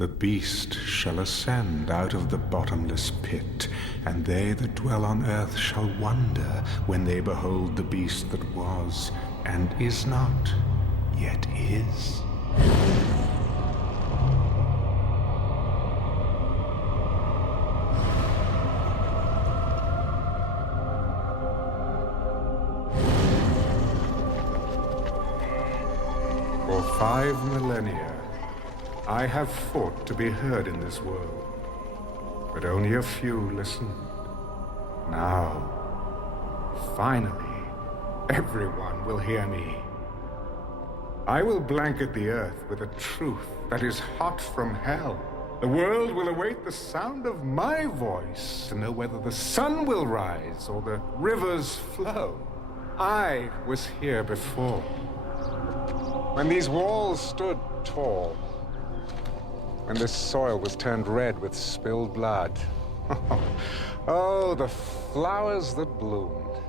The beast shall ascend out of the bottomless pit, and they that dwell on earth shall wonder when they behold the beast that was, and is not, yet is. For 5 millennia, I have fought to be heard in this world, but only a few listened. Now, finally, everyone will hear me. I will blanket the earth with a truth that is hot from hell. The world will await the sound of my voice to know whether the sun will rise or the rivers flow. I was here before, when these walls stood tall, and this soil was turned red with spilled blood. Oh, the flowers that bloomed.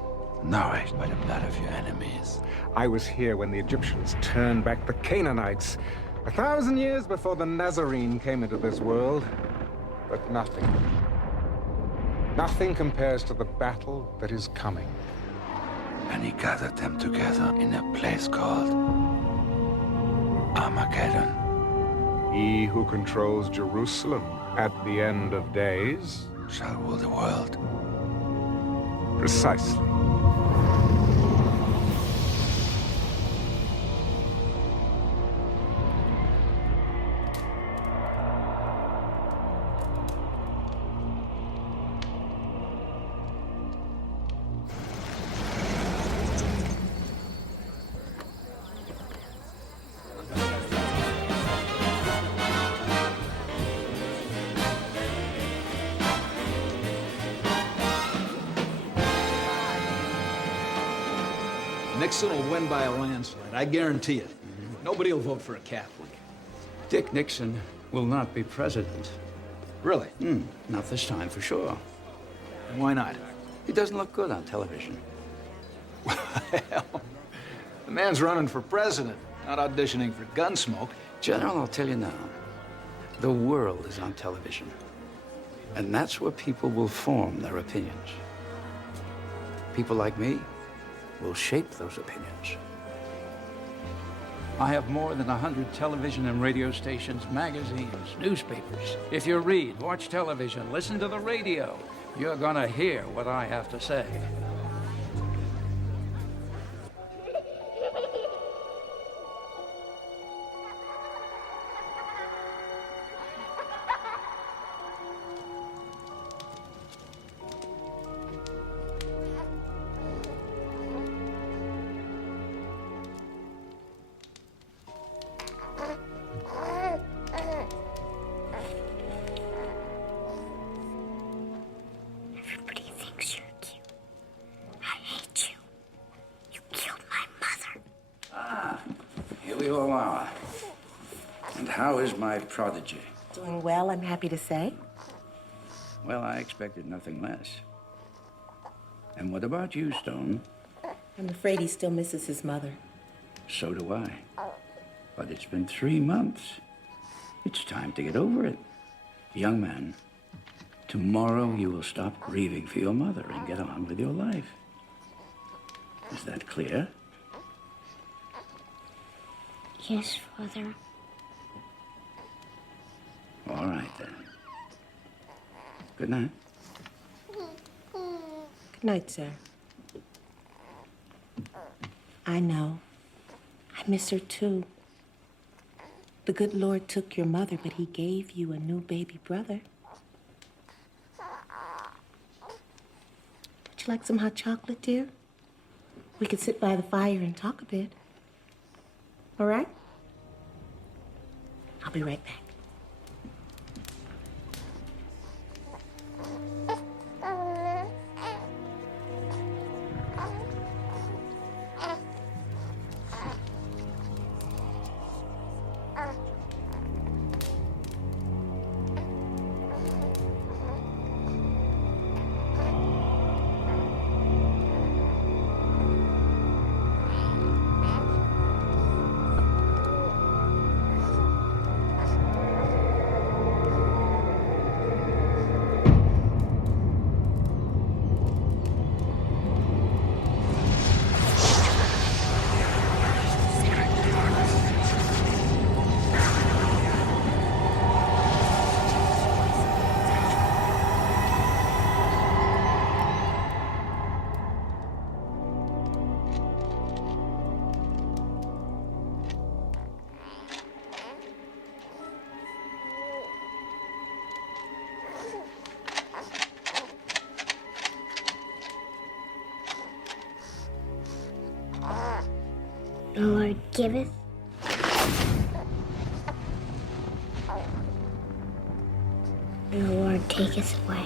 Nourished by the blood of your enemies. I was here when the Egyptians turned back the Canaanites, 1,000 years before the Nazarene came into this world. But nothing compares to the battle that is coming. And he gathered them together in a place called Armageddon. He who controls Jerusalem at the end of days shall rule the world. Precisely. Nixon will win by a landslide, I guarantee it. Nobody will vote for a Catholic. Dick Nixon will not be president. Really? Not this time, for sure. Why not? He doesn't look good on television. Well, the man's running for president, not auditioning for Gunsmoke. General, I'll tell you now, the world is on television. And that's where people will form their opinions. People like me will shape those opinions. I have more than 100 television and radio stations, magazines, newspapers. If you read, watch television, listen to the radio, you're gonna hear what I have to say. And how is my prodigy? Doing well, I'm happy to say. Well, I expected nothing less. And what about you, Stone? I'm afraid he still misses his mother. So do I. But it's been 3 months. It's time to get over it. Young man, tomorrow you will stop grieving for your mother and get on with your life. Is that clear? Yes, Father. All right, then. Good night. Good night, sir. I know. I miss her, too. The good Lord took your mother, but he gave you a new baby brother. Would you like some hot chocolate, dear? We could sit by the fire and talk a bit. All right? I'll be right back. The Lord giveth, and the Lord taketh away.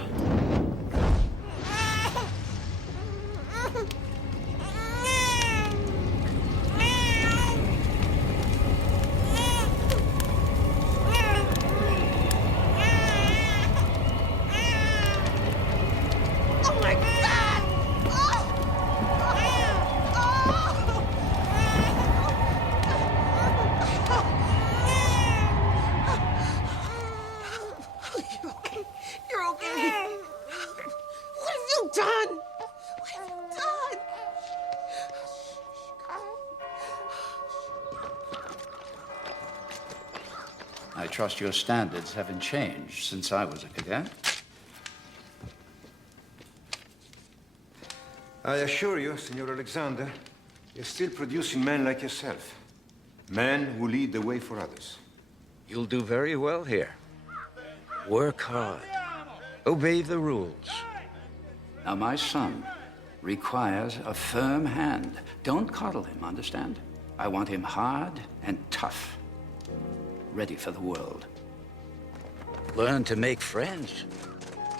I trust your standards haven't changed since I was a cadet. I assure you, Senor Alexander, you're still producing men like yourself. Men who lead the way for others. You'll do very well here. Work hard. Obey the rules. Now, my son requires a firm hand. Don't coddle him, understand? I want him hard and tough, ready for the world. Learn to make friends.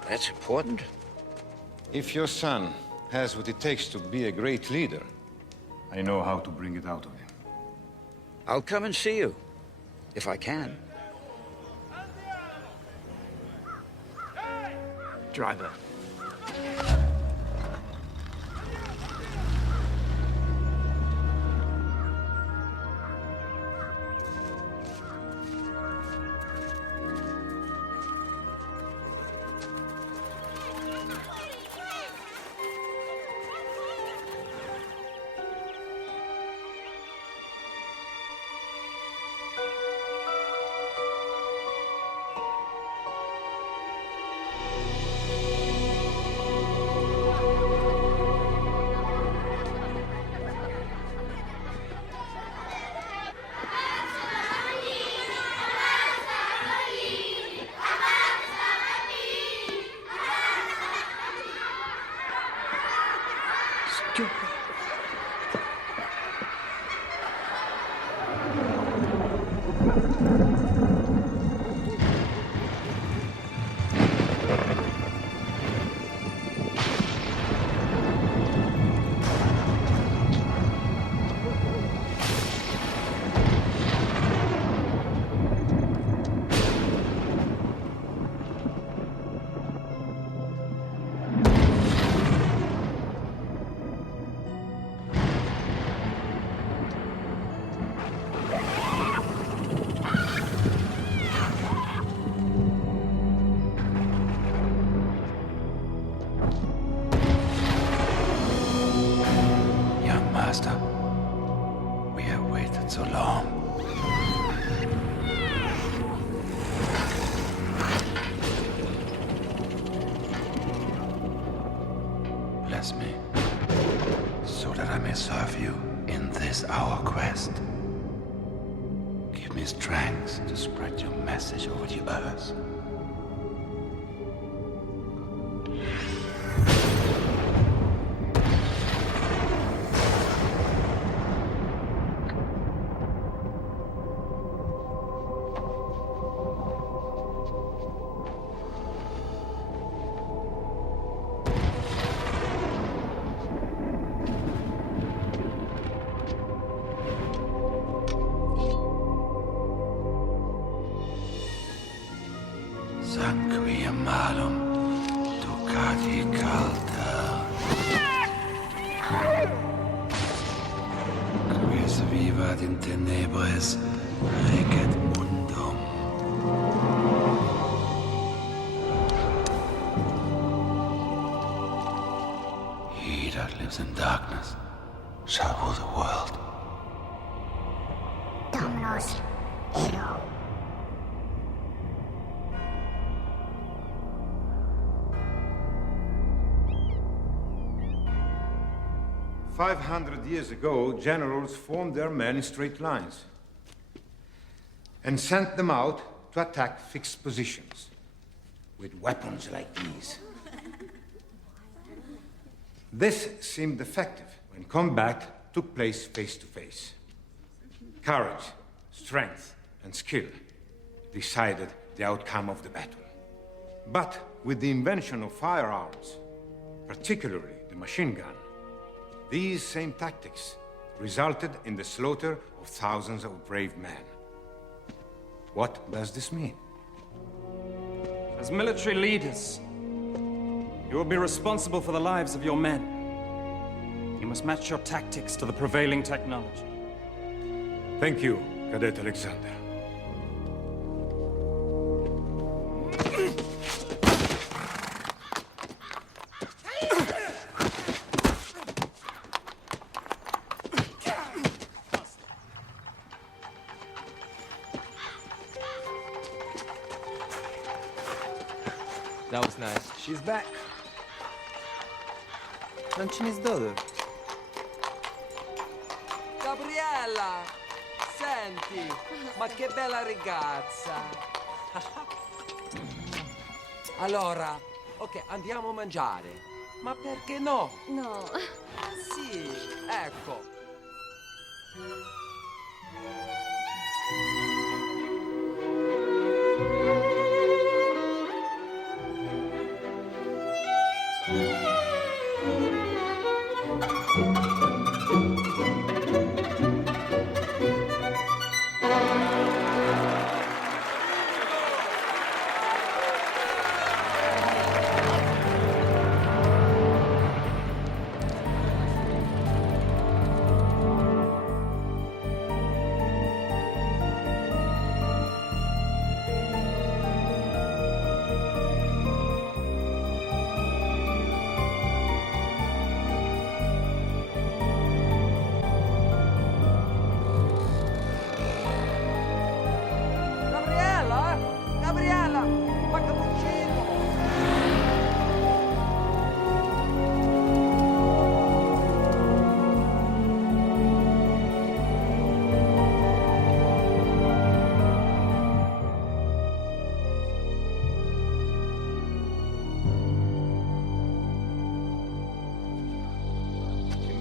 That's important. If your son has what it takes to be a great leader, I know how to bring it out of him. I'll come and see you, if I can. Driver. We have waited so long. Bless me, so that I may serve you in this our quest. Give me strength to spread your message over the earth. Sanquiam malum ducati calda. Quis vivat in tenebris regit mundum. He that lives in darkness shall rule the world. Dominus Ero. 500 years ago, generals formed their men in straight lines and sent them out to attack fixed positions with weapons like these. This seemed effective when combat took place face to face. Courage, strength, and skill decided the outcome of the battle. But with the invention of firearms, particularly the machine gun, these same tactics resulted in the slaughter of thousands of brave men. What does this mean? As military leaders, you will be responsible for the lives of your men. You must match your tactics to the prevailing technology. Thank you, Cadet Alexander. That was nice. She's back. Non ce n'è d'odore. Gabriella! Senti, ma che bella ragazza! Allora, ok, andiamo a mangiare. Ma perché no? No. Sì, ecco.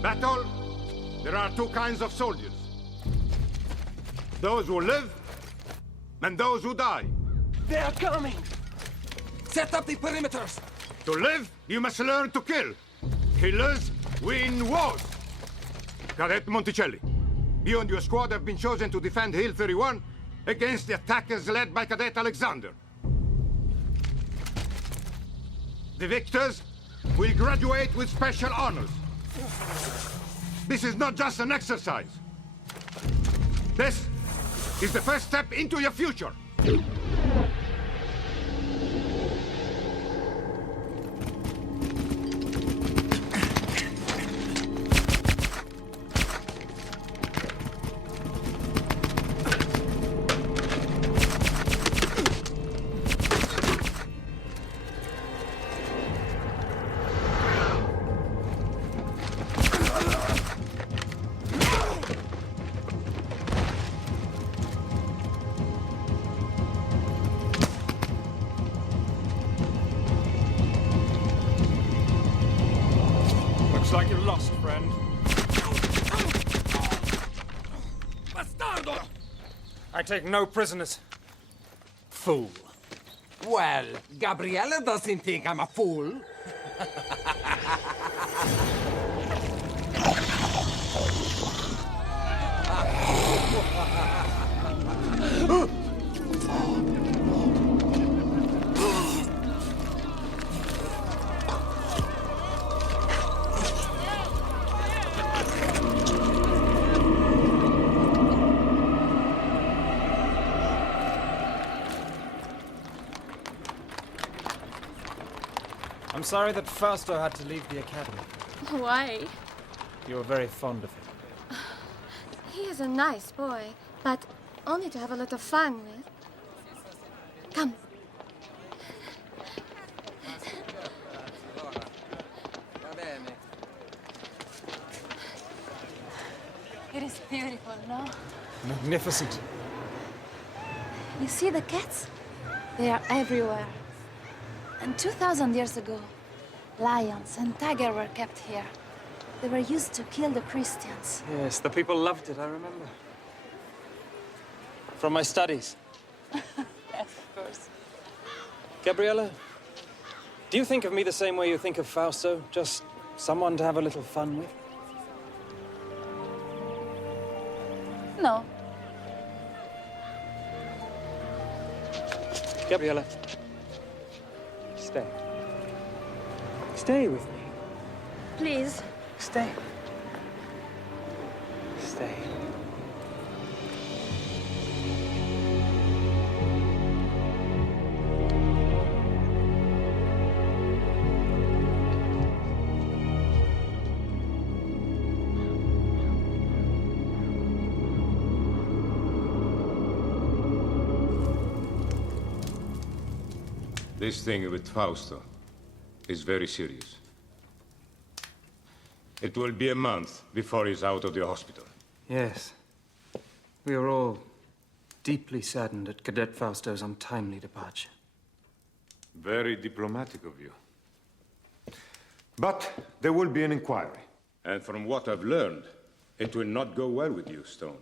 Battle, there are two kinds of soldiers. Those who live and those who die. They are coming! Set up the perimeters! To live, you must learn to kill. Killers win wars. Cadet Monticelli, you and your squad have been chosen to defend Hill 31 against the attackers led by Cadet Alexander. The victors will graduate with special honors. This is not just an exercise. This is the first step into your future. Like you're lost, friend. Bastardo! I take no prisoners. Fool. Well, Gabriella doesn't think I'm a fool. I'm sorry that Fausto had to leave the academy. Why? You were very fond of him. He is a nice boy, but only to have a lot of fun with. Come. It is beautiful, no? Magnificent. You see the cats? They are everywhere. And 2,000 years ago, lions and tigers were kept here. They were used to kill the Christians. Yes, the people loved it, I remember. From my studies. Yes, of course. Gabriella, do you think of me the same way you think of Fausto? Just someone to have a little fun with? No. Gabriella, stay. Stay with me. Please. Stay. Stay. This thing with Fausto is very serious. It will be a month before he's out of the hospital. Yes. We are all deeply saddened at Cadet Fausto's untimely departure. Very diplomatic of you. But there will be an inquiry. And from what I've learned, it will not go well with you, Stone.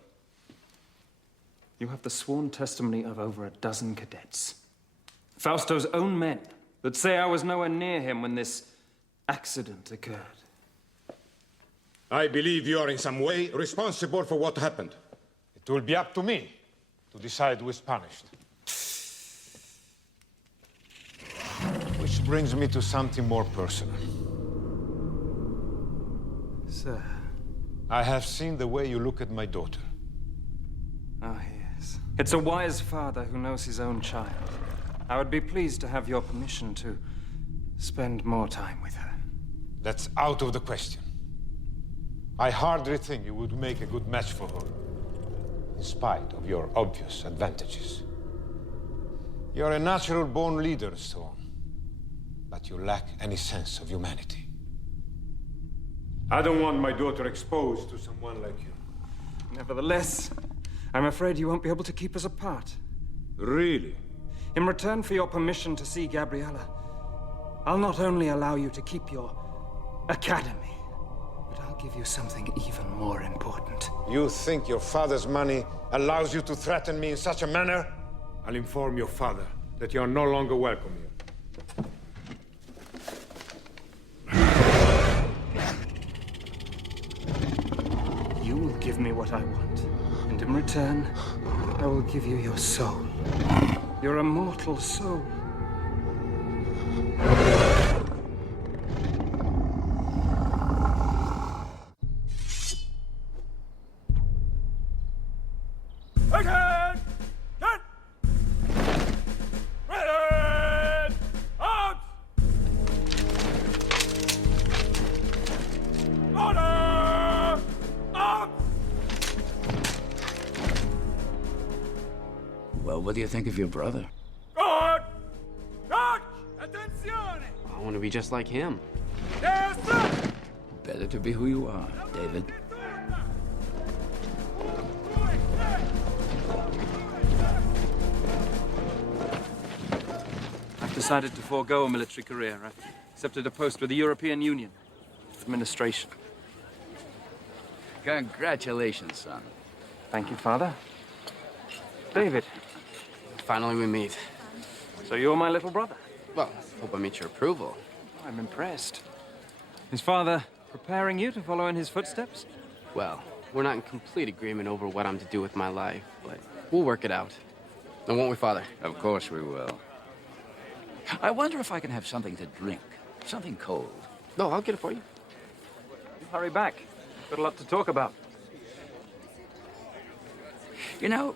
You have the sworn testimony of over a dozen cadets. Fausto's own men that say I was nowhere near him when this accident occurred. I believe you are in some way responsible for what happened. It will be up to me to decide who is punished. Which brings me to something more personal. Sir. I have seen the way you look at my daughter. Ah, yes. It's a wise father who knows his own child. I would be pleased to have your permission to spend more time with her. That's out of the question. I hardly think you would make a good match for her, in spite of your obvious advantages. You're a natural-born leader, Stone, but you lack any sense of humanity. I don't want my daughter exposed to someone like you. Nevertheless, I'm afraid you won't be able to keep us apart. Really? In return for your permission to see Gabriella, I'll not only allow you to keep your academy, but I'll give you something even more important. You think your father's money allows you to threaten me in such a manner? I'll inform your father that you are no longer welcome here. You will give me what I want, and in return, I will give you your soul. Your immortal soul. Again! Get! Ready! Out! Order! Out! Well, what do you think of your brother? Good! Touch! Attenzione! I want to be just like him. Destra! Better to be who you are, David. I've decided to forego a military career. I've accepted a post with the European Union. Administration. Congratulations, son. Thank you, Father. David. Finally we meet. So you're my little brother? Well, hope I meet your approval. I'm impressed. Is Father preparing you to follow in his footsteps? Well, we're not in complete agreement over what I'm to do with my life, but we'll work it out. And won't we, Father? Of course we will. I wonder if I can have something to drink. Something cold. No, I'll get it for you. Hurry back. Got a lot to talk about. You know,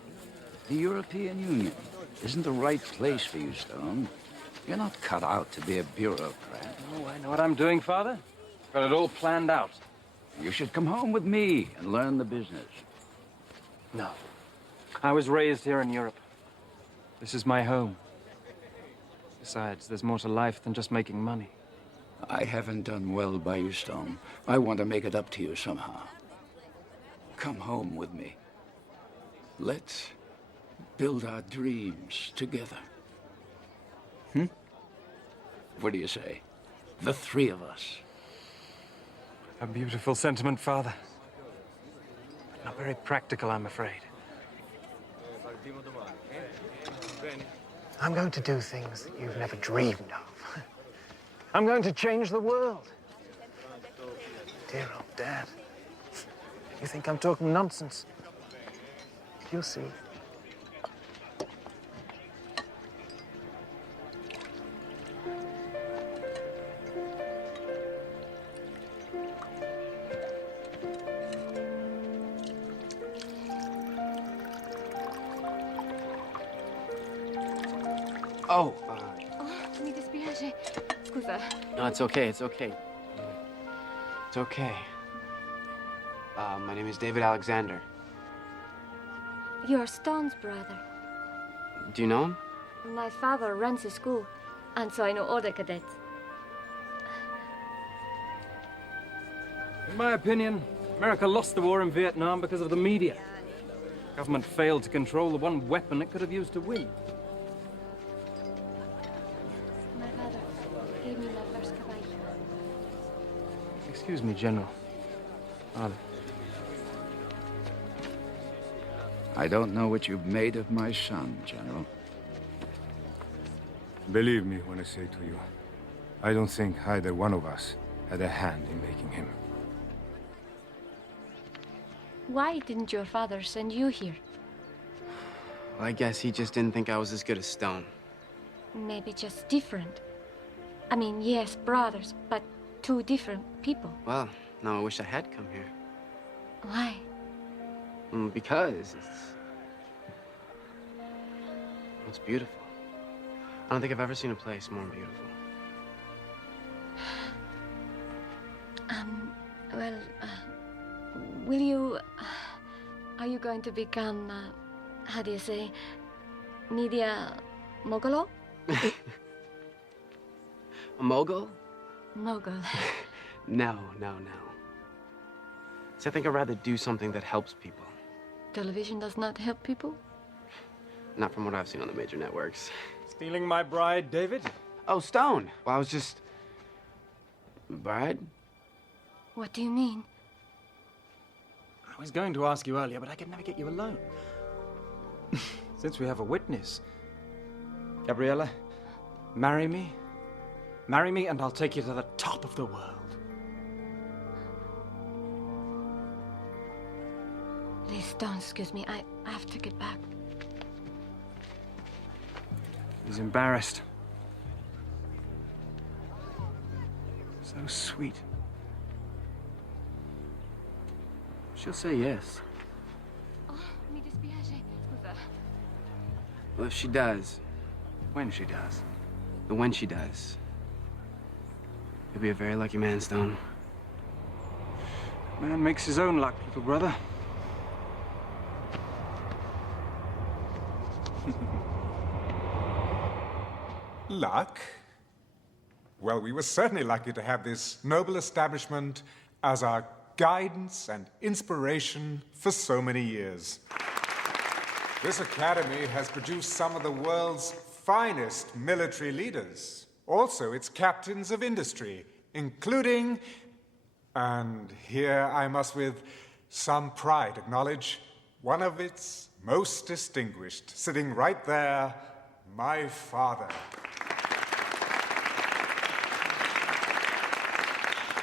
the European Union isn't the right place for you, Stone. You're not cut out to be a bureaucrat. Oh, I know what I'm doing, Father. Got it all planned out. You should come home with me and learn the business. No. I was raised here in Europe. This is my home. Besides, there's more to life than just making money. I haven't done well by you, Stone. I want to make it up to you somehow. Come home with me. Let's build our dreams together. What do you say? The three of us. A beautiful sentiment, Father. But not very practical, I'm afraid. I'm going to do things that you've never dreamed of. I'm going to change the world. Dear old Dad. You think I'm talking nonsense? You'll see. Oh, Mi dispiace. Scusa. no, it's okay, it's okay. It's okay. My name is David Alexander. You're Stone's brother. Do you know him? My father runs a school, and so I know all the cadets. In my opinion, America lost the war in Vietnam because of the media. Government failed to control the one weapon it could have used to win. My father gave me my first caballo. Excuse me, General. Father. I don't know what you've made of my son, General. Believe me when I say to you, I don't think either one of us had a hand in making him. Why didn't your father send you here? Well, I guess he just didn't think I was as good as Stone. Maybe just different. I mean, yes, brothers, but two different people. Well, now I wish I had come here. Why? Because it's beautiful. I don't think I've ever seen a place more beautiful. Well, will you... are you going to become, how do you say, media mogul? A mogul? Mogul. No. See, I think I'd rather do something that helps people. Television does not help people? Not from what I've seen on the major networks. Stealing my bride, David? Oh, Stone. Well, I was just... Bride? What do you mean? I was going to ask you earlier, but I could never get you alone. Since we have a witness. Gabriella, marry me. Marry me and I'll take you to the top of the world. Please don't excuse me. I have to get back. He's embarrassed. So sweet. She'll say yes. Oh, mi dispiace. Scusa. Well, if she does. When she does. The when she does. You'll be a very lucky man, Stone. Man makes his own luck, little brother. Luck? Well, we were certainly lucky to have this noble establishment as our guidance and inspiration for so many years. This academy has produced some of the world's finest military leaders, also its captains of industry, including, and here I must with some pride acknowledge, one of its most distinguished, sitting right there, my father.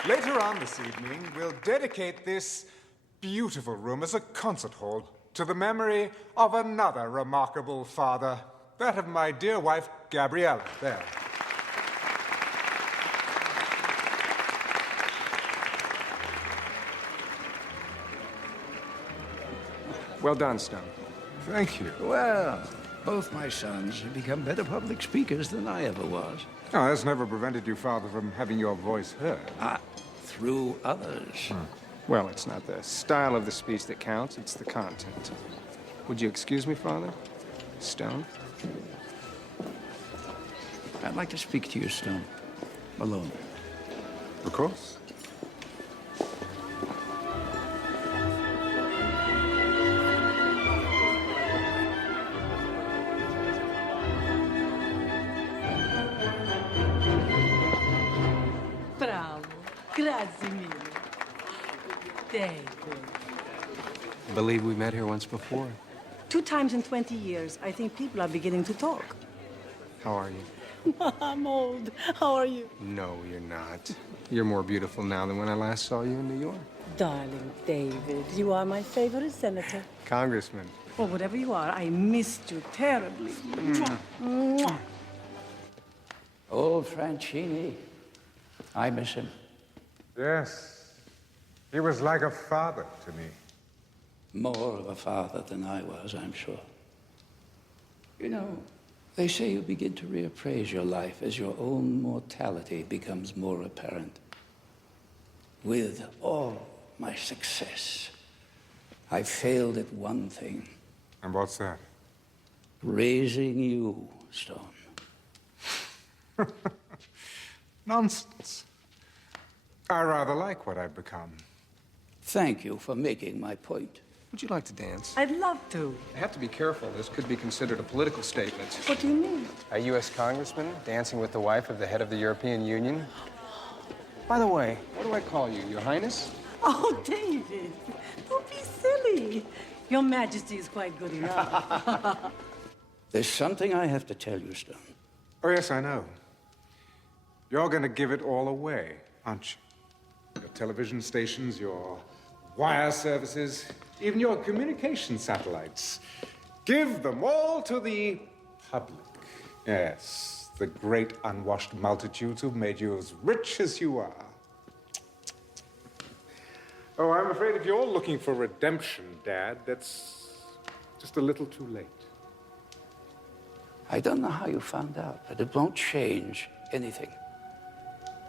Later on this evening, we'll dedicate this beautiful room as a concert hall to the memory of another remarkable father, that of my dear wife, Gabriella, there. Well done, Stone. Thank you. Well, both my sons have become better public speakers than I ever was. Oh, that's never prevented you, Father, from having your voice heard. Through others. Well, it's not the style of the speech that counts, it's the content. Would you excuse me, Father? Stone? I'd like to speak to you, Stone. Alone. Of course. Bravo. Grazie mille. David. I believe we met here once before. 2 times in 20 years, I think people are beginning to talk. How are you? I'm old. How are you? No, you're not. You're more beautiful now than when I last saw you in New York. Darling David, you are my favorite senator. Congressman. Or whatever you are, I missed you terribly. Mwah. Mwah. Old Franchini. I miss him. Yes. He was like a father to me. More of a father than I was, I'm sure. You know, they say you begin to reappraise your life as your own mortality becomes more apparent. With all my success, I failed at one thing. And what's that? Raising you, Stone. Nonsense. I rather like what I've become. Thank you for making my point. Would you like to dance? I'd love to. I have to be careful. This could be considered a political statement. What do you mean? A U.S. congressman dancing with the wife of the head of the European Union? By the way, what do I call you? Your Highness? Oh, David, don't be silly. Your Majesty is quite good enough. There's something I have to tell you, Stone. Oh, yes, I know. You're going to give it all away, aren't you? Your television stations, your wire services, even your communication satellites. Give them all to the public. Yes, the great unwashed multitudes who've made you as rich as you are. Oh, I'm afraid if you're looking for redemption, Dad, that's just a little too late. I don't know how you found out, but it won't change anything.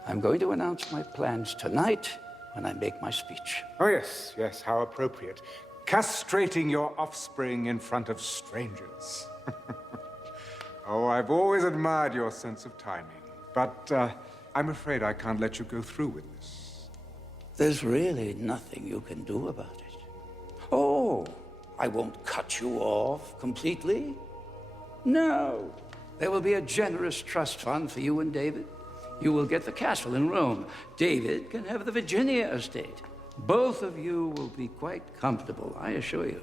I'm going to announce my plans tonight when I make my speech. Oh, yes, yes, how appropriate. Castrating your offspring in front of strangers. Oh, I've always admired your sense of timing, but I'm afraid I can't let you go through with this. There's really nothing you can do about it. Oh, I won't cut you off completely. No, there will be a generous trust fund for you and David. You will get the castle in Rome. David can have the Virginia estate. Both of you will be quite comfortable, I assure you.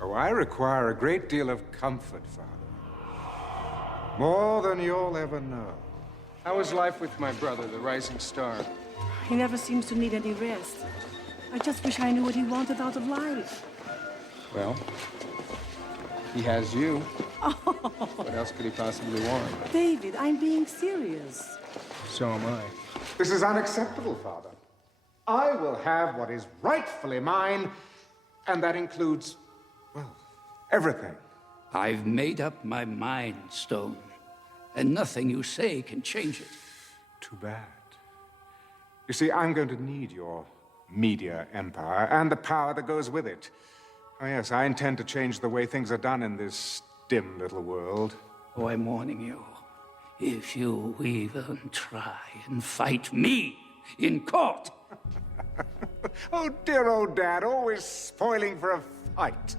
Oh, I require a great deal of comfort, Father. More than you'll ever know. How is life with my brother, the rising star? He never seems to need any rest. I just wish I knew what he wanted out of life. Well, he has you. What else could he possibly want? David, I'm being serious. So am I. This is unacceptable, Father. I will have what is rightfully mine, and that includes, well, everything. I've made up my mind, Stone, and nothing you say can change it. Too bad. You see, I'm going to need your media empire and the power that goes with it. Oh, yes, I intend to change the way things are done in this dim little world. Oh, I'm warning you. If you even try and fight me in court. Oh, dear old Dad, always spoiling for a fight.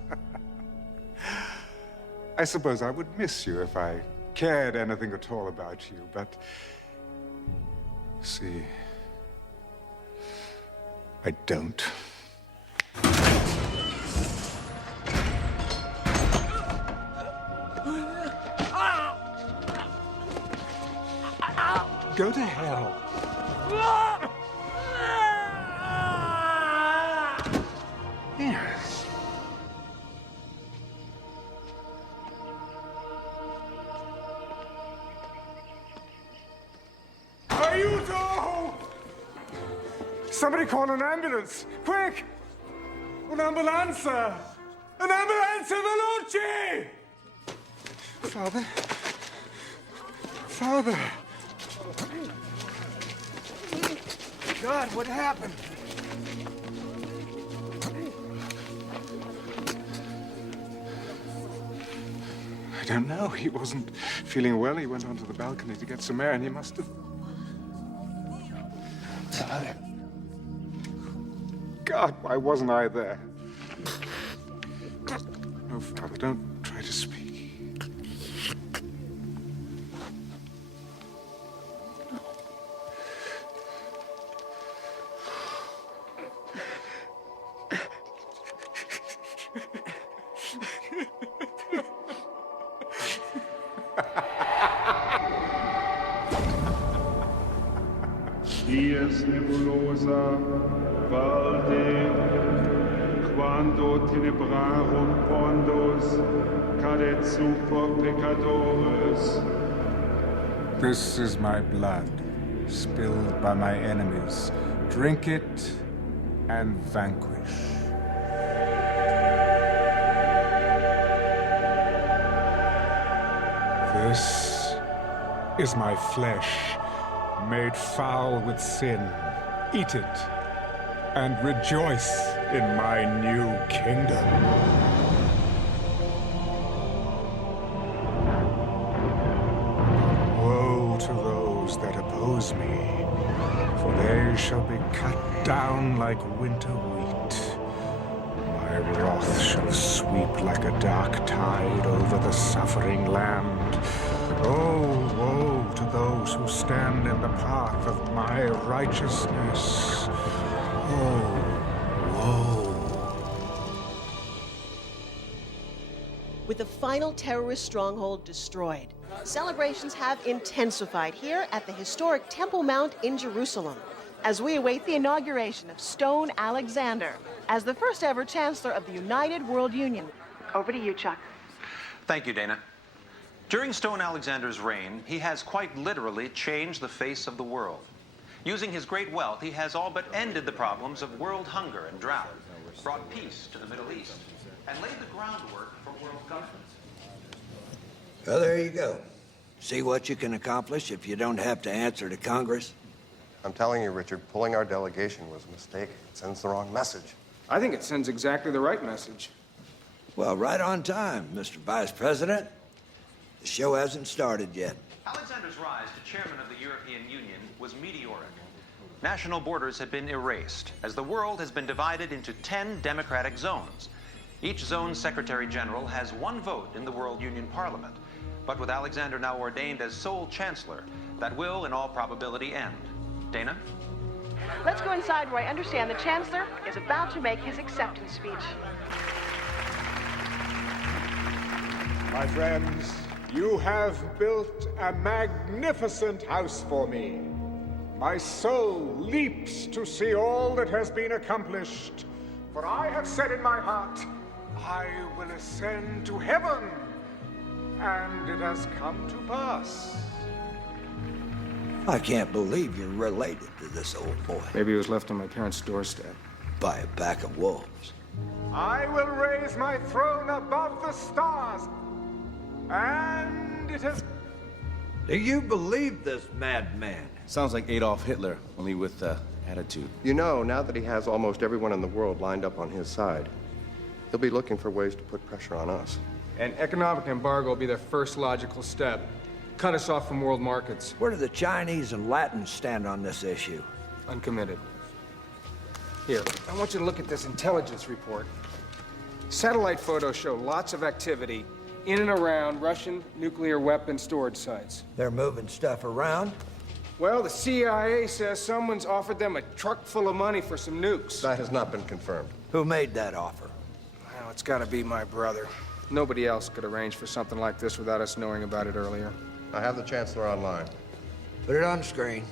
I suppose I would miss you if I cared anything at all about you, but... see... I don't. Go to hell. Yes. Aiuto! Somebody call an ambulance! Quick! Un'ambulanza! Un'ambulanza veloce! Father? Father! God, what happened? I don't know. He wasn't feeling well. He went onto the balcony to get some air, and he must have... Father. God, why wasn't I there? No, Father, don't try to speak. dies nebulosa valde, quando tenebrarum pondos cadet super pecadores. This is my blood, spilled by my enemies. Drink it and vanquish. This is my flesh, made foul with sin. Eat it and rejoice in my new kingdom. Woe to those that oppose me, for they shall be cut down like winter wheat. My wrath shall sweep like a dark tide over the suffering land. Oh, woe to those who stand in the path of my righteousness. Oh, woe. With the final terrorist stronghold destroyed, celebrations have intensified here at the historic Temple Mount in Jerusalem as we await the inauguration of Stone Alexander as the first ever Chancellor of the United World Union. Over to you, Chuck. Thank you, Dana. During Stone Alexander's reign, he has quite literally changed the face of the world. Using his great wealth, he has all but ended the problems of world hunger and drought, brought peace to the Middle East, and laid the groundwork for world governance. Well, there you go. See what you can accomplish if you don't have to answer to Congress? I'm telling you, Richard, pulling our delegation was a mistake. It sends the wrong message. I think it sends exactly the right message. Well, right on time, Mr. Vice President. The show hasn't started yet. Alexander's rise to chairman of the European Union was meteoric. National borders have been erased, as the world has been divided into 10 democratic zones. Each zone's Secretary General has one vote in the World Union Parliament. But with Alexander now ordained as sole Chancellor, that will, in all probability, end. Dana? Let's go inside where I understand the Chancellor is about to make his acceptance speech. My friends, you have built a magnificent house for me. My soul leaps to see all that has been accomplished. For I have said in my heart, I will ascend to heaven. And it has come to pass. I can't believe you're related to this old boy. Maybe he was left on my parents' doorstep. By a pack of wolves. I will raise my throne above the stars. And it has... Do you believe this madman? Sounds like Adolf Hitler, only with attitude. You know, now that he has almost everyone in the world lined up on his side, he'll be looking for ways to put pressure on us. An economic embargo will be their first logical step. Cut us off from world markets. Where do the Chinese and Latins stand on this issue? Uncommitted. Here, I want you to look at this intelligence report. Satellite photos show lots of activity in and around Russian nuclear weapon storage sites. They're moving stuff around? Well, the CIA says someone's offered them a truck full of money for some nukes. That has not been confirmed. Who made that offer? Well, it's gotta be my brother. Nobody else could arrange for something like this without us knowing about it earlier. I have the Chancellor online. Put it on the screen.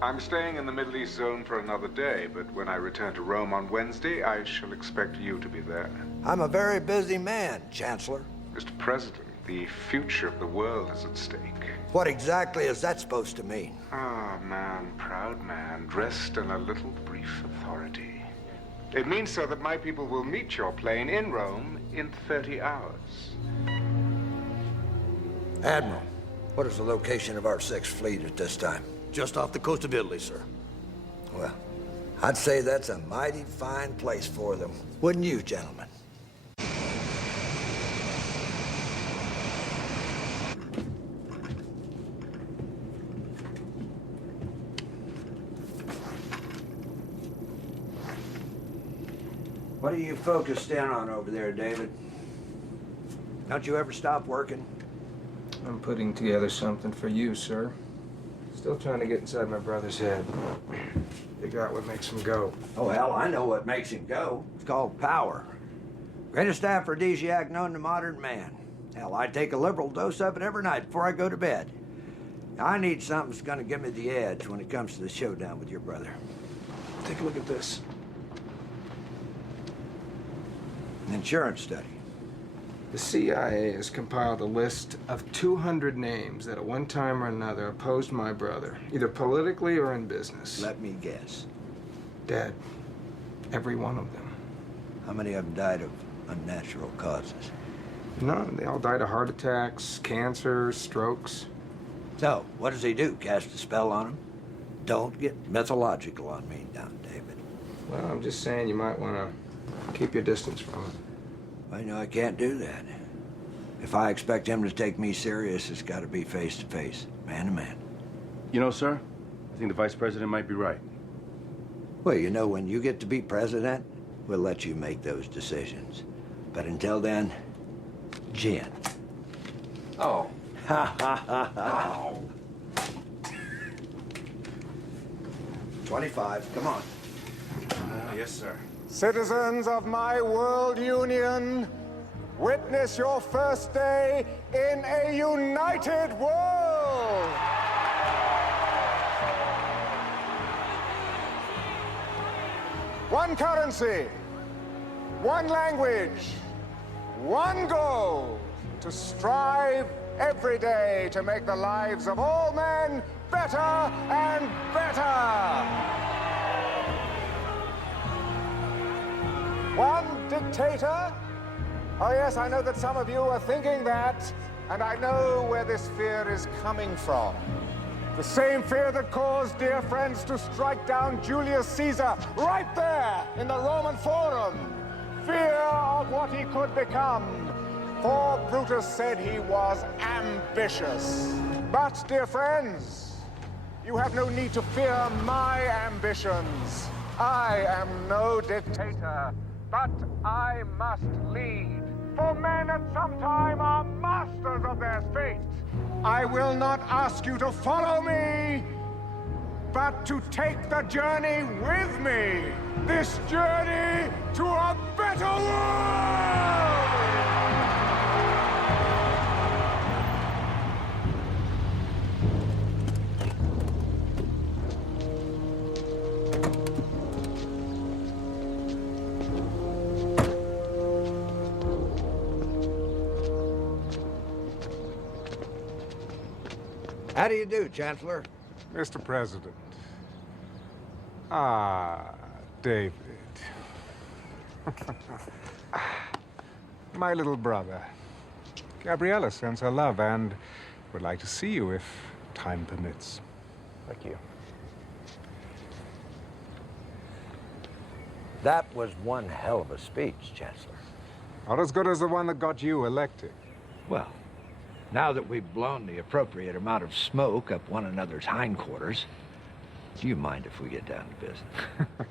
I'm staying in the Middle East zone for another day, but when I return to Rome on Wednesday, I shall expect you to be there. I'm a very busy man, Chancellor. Mr. President, the future of the world is at stake. What exactly is that supposed to mean? Ah, man, proud man, dressed in a little brief authority. It means, sir, that my people will meet your plane in Rome in 30 hours. Admiral, what is the location of our Sixth Fleet at this time? Just off the coast of Italy, sir. Well, I'd say that's a mighty fine place for them. Wouldn't you, gentlemen? What are you focused in on over there, David? Don't you ever stop working? I'm putting together something for you, sir. Still trying to get inside my brother's head. Figure out what makes him go. Oh, hell, I know what makes him go. It's called power. Greatest aphrodisiac known to modern man. Hell, I take a liberal dose of it every night before I go to bed. I need something that's gonna give me the edge when it comes to the showdown with your brother. Take a look at this. An insurance study. The CIA has compiled a list of 200 names that at one time or another opposed my brother, either politically or in business. Let me guess. Dead. Every one of them. How many of them died of unnatural causes? None. They all died of heart attacks, cancer, strokes. So, what does he do? Cast a spell on him? Don't get mythological on me now, David. Well, I'm just saying you might want to keep your distance from him. I know I can't do that. If I expect him to take me serious, it's got to be face to face, man to man. You know, sir, I think the vice president might be right. Well, you know, when you get to be president, we'll let you make those decisions. But until then, gin. Oh. Ha ha ha ha. 25, come on. Yes, sir. Citizens of my world union, witness your first day in a united world. One currency, one language, one goal, to strive every day to make the lives of all men better and better. One dictator? Oh yes, I know that some of you are thinking that, and I know where this fear is coming from. The same fear that caused dear friends to strike down Julius Caesar right there in the Roman Forum. Fear of what he could become. For Brutus said he was ambitious. But, dear friends, you have no need to fear my ambitions. I am no dictator, but I must lead. For men at some time are masters of their fate. I will not ask you to follow me, but to take the journey with me. This journey to a better world! How do you do, Chancellor? Mr. President. Ah, David. My little brother. Gabriella sends her love and would like to see you if time permits. Thank you. That was one hell of a speech, Chancellor. Not as good as the one that got you elected. Well, now that we've blown the appropriate amount of smoke up one another's hindquarters, do you mind if we get down to business?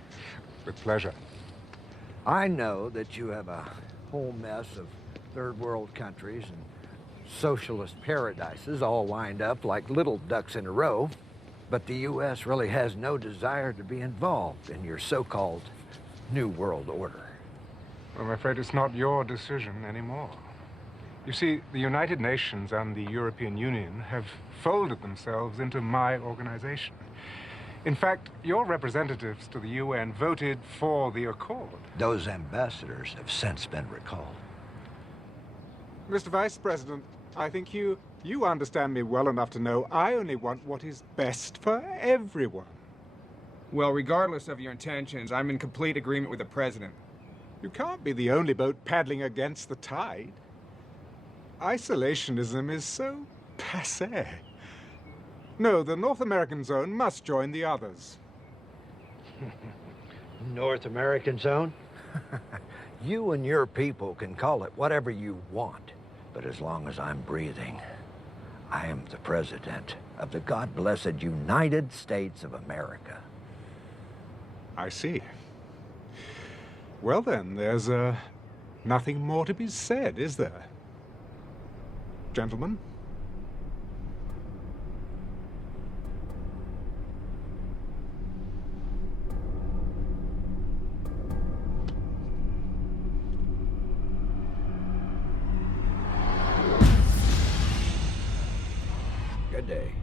With pleasure. I know that you have a whole mess of third world countries and socialist paradises all lined up like little ducks in a row, but the U.S. really has no desire to be involved in your so-called New World Order. Well, I'm afraid it's not your decision anymore. You see, the United Nations and the European Union have folded themselves into my organization. In fact, your representatives to the UN voted for the accord. Those ambassadors have since been recalled. Mr. Vice President, I think you understand me well enough to know I only want what is best for everyone. Well, regardless of your intentions, I'm in complete agreement with the President. You can't be the only boat paddling against the tide. Isolationism is so passé. No, the North American zone must join the others. North American zone? You and your people can call it whatever you want, but as long as I'm breathing, I am the President of the God-blessed United States of America. I see. Well then, there's nothing more to be said, is there? Gentlemen? Good day.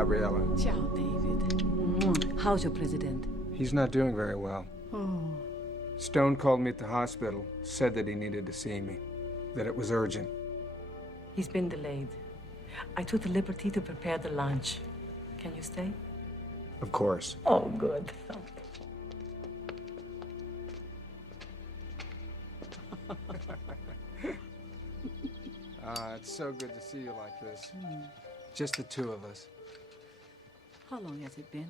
Gabriella. Ciao, David. How's your president? He's not doing very well. Oh. Stone called me at the hospital, said that he needed to see me, that it was urgent. He's been delayed. I took the liberty to prepare the lunch. Can you stay? Of course. Oh, good. It's so good to see you like this. Just the two of us. How long has it been?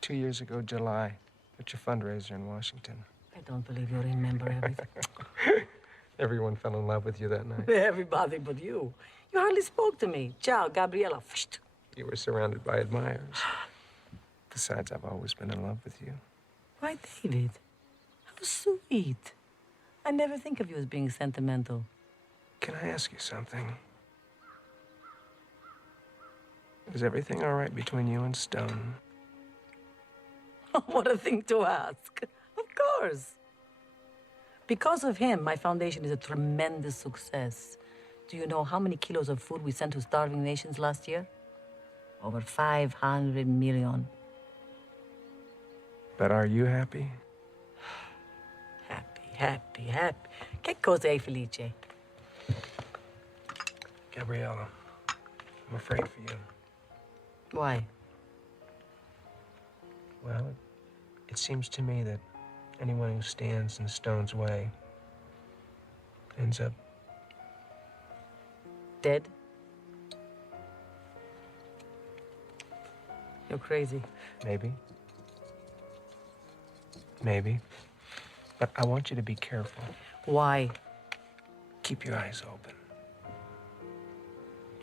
2 years ago, July, at your fundraiser in Washington. I don't believe you remember everything. Everyone fell in love with you that night. Everybody but you. You hardly spoke to me. Ciao, Gabriella. You were surrounded by admirers. Besides, I've always been in love with you. Why, David? How sweet. I never think of you as being sentimental. Can I ask you something? Is everything all right between you and Stone? What a thing to ask. Of course. Because of him, my foundation is a tremendous success. Do you know how many kilos of food we sent to starving nations last year? Over 500 million. But are you happy? Happy. Che cos'è felice? Gabriella, I'm afraid for you. Why? Well, it seems to me that anyone who stands in Stone's way ends up dead. You're crazy. Maybe. But I want you to be careful. Why? Keep your eyes open.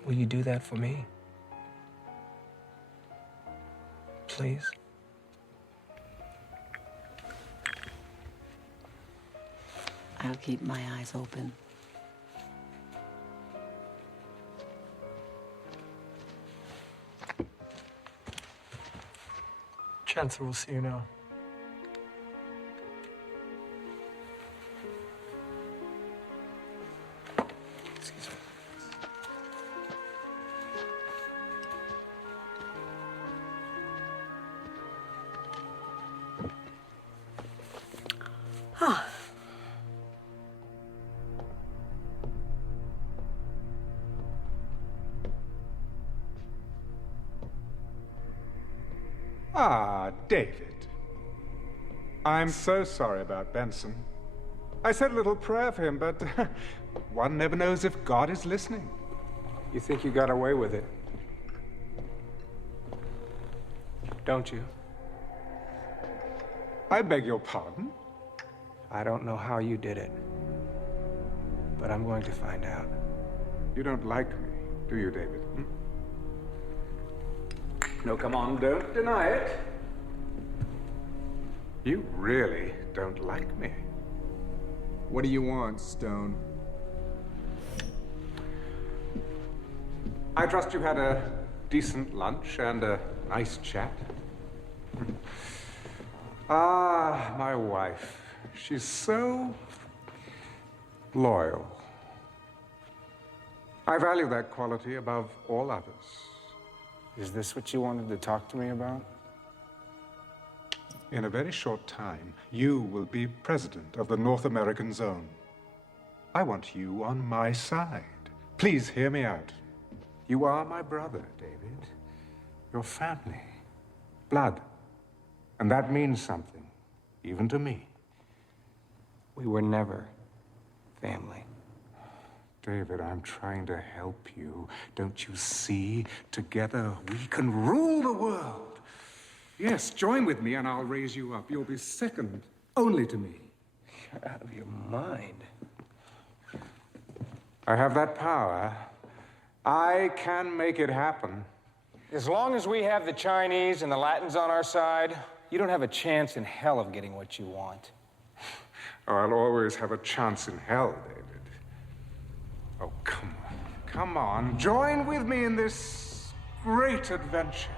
Will you do that for me? Please? I'll keep my eyes open. Chancellor will see you now. Excuse me. Ah, David. I'm so sorry about Benson. I said a little prayer for him, but one never knows if God is listening. You think you got away with it? Don't you? I beg your pardon? I don't know how you did it, but I'm going to find out. You don't like me, do you, David? Hmm? No, come on, don't deny it. You really don't like me. What do you want, Stone? I trust you had a decent lunch and a nice chat. Ah, my wife. She's so loyal. I value that quality above all others. Is this what you wanted to talk to me about? In a very short time, you will be president of the North American Zone. I want you on my side. Please hear me out. You are my brother, David. Your family. Blood. And that means something, even to me. We were never family. David, I'm trying to help you. Don't you see? Together we can rule the world. Yes, join with me and I'll raise you up. You'll be second only to me. You're out of your mind. I have that power. I can make it happen. As long as we have the Chinese and the Latins on our side, you don't have a chance in hell of getting what you want. Oh, I'll always have a chance in hell, David. Oh, come on. Come on. Join with me in this great adventure.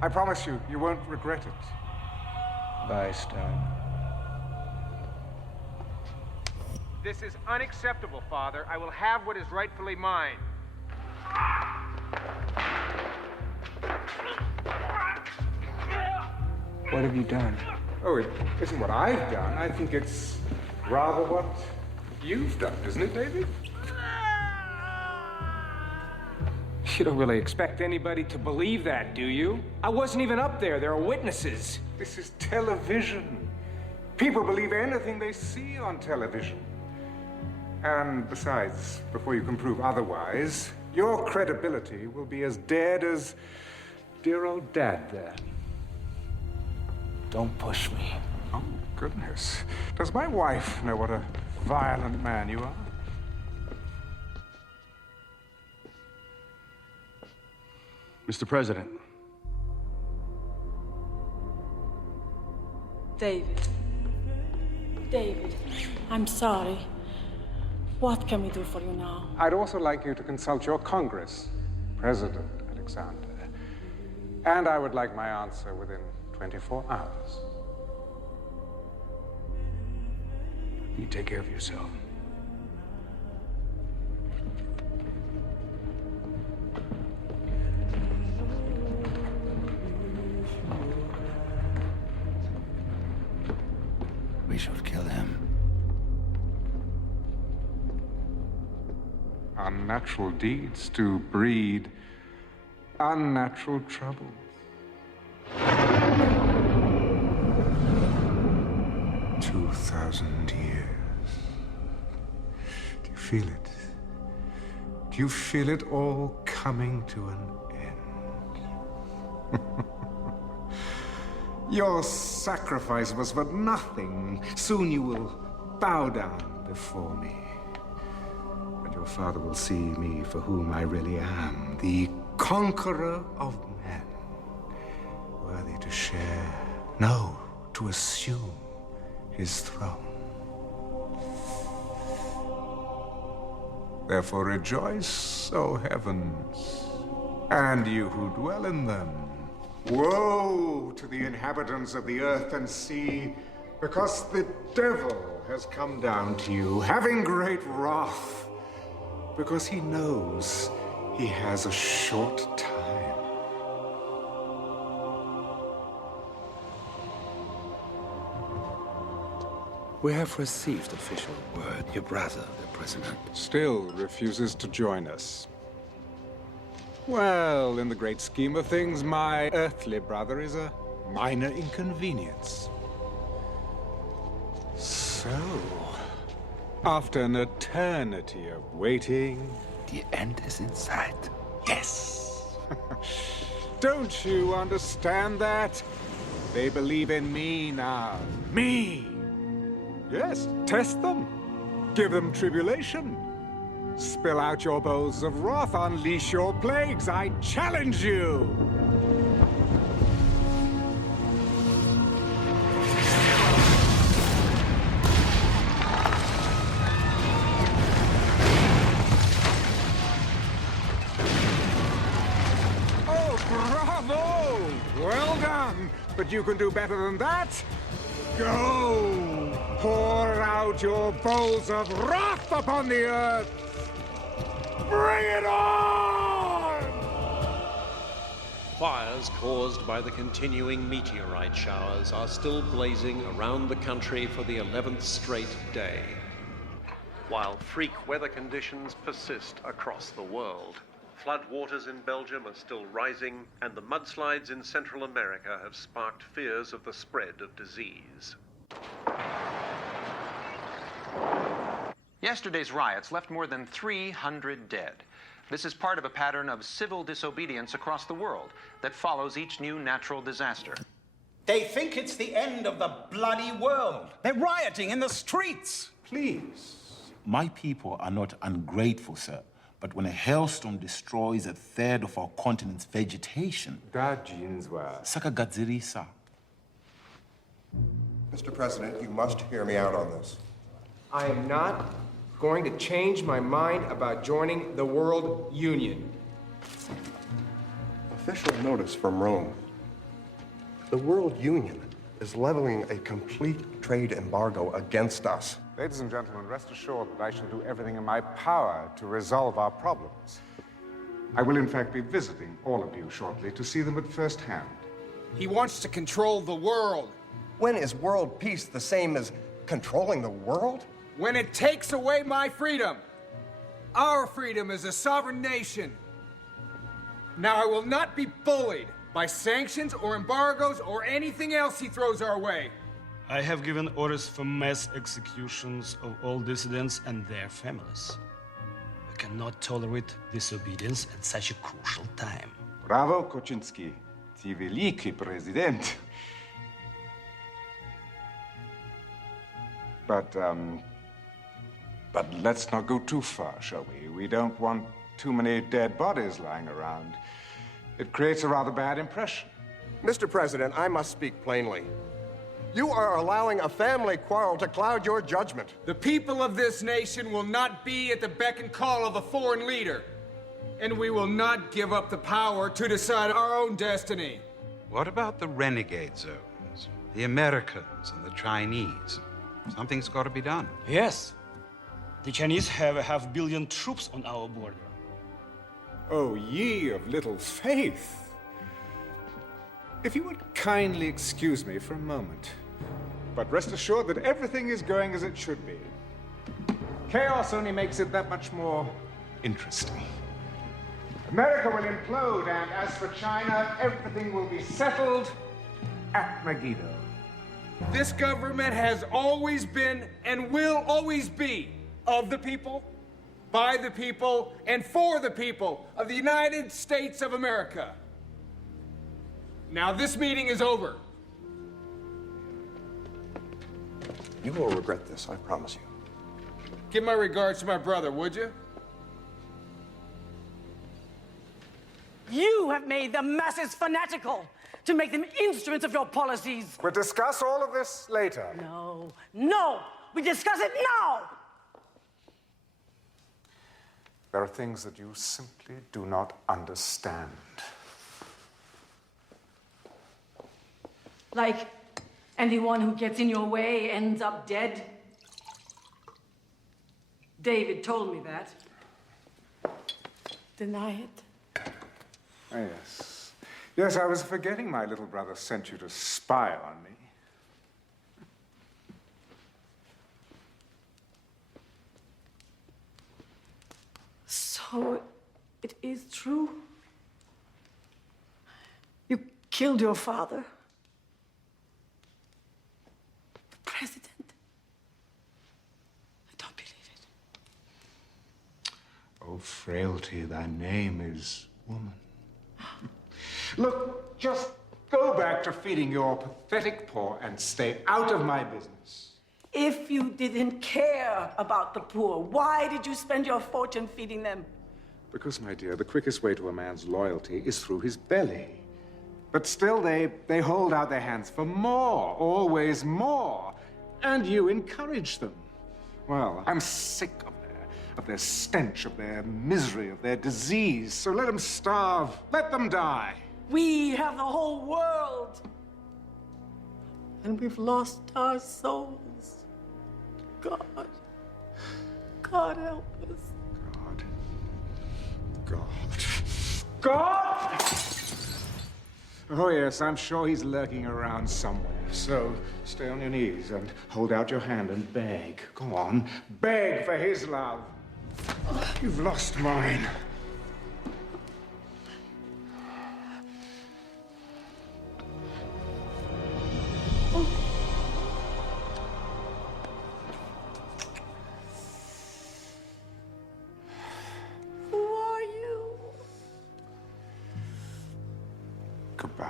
I promise you, you won't regret it. Bye, Stone. This is unacceptable, Father. I will have what is rightfully mine. What have you done? Oh, it isn't what I've done. I think it's rather what you've done, isn't it, David? You don't really expect anybody to believe that, do you? I wasn't even up there. There are witnesses. This is television. People believe anything they see on television. And besides, before you can prove otherwise, your credibility will be as dead as dear old Dad there. Don't push me. Oh, goodness. Does my wife know what a violent man you are? Mr. President. David. David, I'm sorry. What can we do for you now? I'd also like you to consult your Congress, President Alexander. And I would like my answer within 24 hours. You take care of yourself. We should kill him. Unnatural deeds do breed unnatural troubles. 2,000 years. Do you feel it? Do you feel it all coming to an end? Your sacrifice was for nothing. Soon you will bow down before me. And your father will see me for whom I really am, the conqueror of men, worthy to share, no, to assume his throne. Therefore rejoice, O heavens, and you who dwell in them. Woe to the inhabitants of the earth and sea, because the devil has come down to you, having great wrath, because he knows he has a short time. We have received official word. Your brother, the president, Still refuses to join us. Well, in the great scheme of things, my earthly brother is a minor inconvenience. So, after an eternity of waiting... The end is in sight. Yes! Don't you understand that? They believe in me now. Me! Yes, test them. Give them tribulation. Spill out your bowls of wrath, unleash your plagues. I challenge you! Oh, bravo! Well done! But you can do better than that. Go! Pour out your bowls of wrath upon the earth! Bring it on! Fires caused by the continuing meteorite showers are still blazing around the country for the 11th straight day, while freak weather conditions persist across the world. Floodwaters in Belgium are still rising, and the mudslides in Central America have sparked fears of the spread of disease. Yesterday's riots left more than 300 dead. This is part of a pattern of civil disobedience across the world that follows each new natural disaster. They think it's the end of the bloody world. They're rioting in the streets. Please. My people are not ungrateful, sir. But when a hailstorm destroys a third of our continent's vegetation... Sakagadzirisa. Mr. President, you must hear me out on this. I am not going to change my mind about joining the World Union. Official notice from Rome. The World Union is leveling a complete trade embargo against us. Ladies and gentlemen, rest assured that I shall do everything in my power to resolve our problems. I will in fact be visiting all of you shortly to see them at first hand. He wants to control the world. When is world peace the same as controlling the world? When it takes away my freedom. Our freedom as a sovereign nation. Now, I will not be bullied by sanctions or embargoes or anything else he throws our way. I have given orders for mass executions of all dissidents and their families. We cannot tolerate disobedience at such a crucial time. Bravo, Koczynski. Ty wielki prezydent. But let's not go too far, shall we? We don't want too many dead bodies lying around. It creates a rather bad impression. Mr. President, I must speak plainly. You are allowing a family quarrel to cloud your judgment. The people of this nation will not be at the beck and call of a foreign leader. And we will not give up the power to decide our own destiny. What about the renegade zones? The Americans and the Chinese? Something's got to be done. Yes. The Chinese have 500 million troops on our border. Oh, ye of little faith. If you would kindly excuse me for a moment. But rest assured that everything is going as it should be. Chaos only makes it that much more interesting. America will implode, and as for China, everything will be settled at Megiddo. This government has always been and will always be of the people, by the people, and for the people of the United States of America. Now, this meeting is over. You will regret this, I promise you. Give my regards to my brother, would you? You have made the masses fanatical to make them instruments of your policies. We'll discuss all of this later. No, no, we discuss it now. There are things that you simply do not understand. Like anyone who gets in your way ends up dead. David told me that. Deny it. Oh, yes. Yes, I was forgetting my little brother sent you to spy on me. So, it is true? You killed your father? The president? I don't believe it. Oh, frailty, thy name is woman. Look, just go back to feeding your pathetic poor and stay out of my business. If you didn't care about the poor, why did you spend your fortune feeding them? Because, my dear, the quickest way to a man's loyalty is through his belly. But still, they hold out their hands for more, always more. And you encourage them. Well, I'm sick of their stench, of their misery, of their disease. So let them starve, let them die. We have the whole world. And we've lost our souls. God. God help us. God! Oh, yes, I'm sure he's lurking around somewhere. So stay on your knees and hold out your hand and beg. Go on, beg for his love. You've lost mine. Goodbye.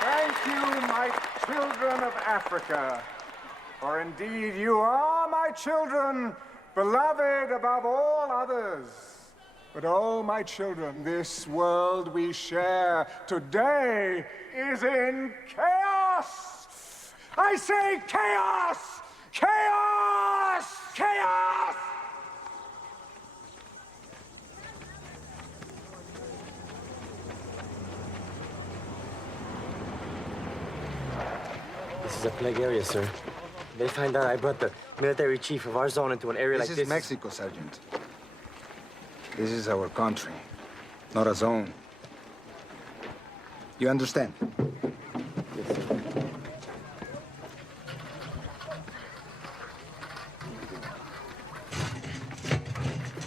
Thank you, my children of Africa. For indeed you are my children, beloved above all others. But oh, my children, this world we share today is in chaos. I say chaos! Chaos! Chaos! is a plague area, sir. They find out I brought the military chief of our zone into an area like this. This is Mexico, Sergeant. This is our country, not a zone. You understand? Yes, sir.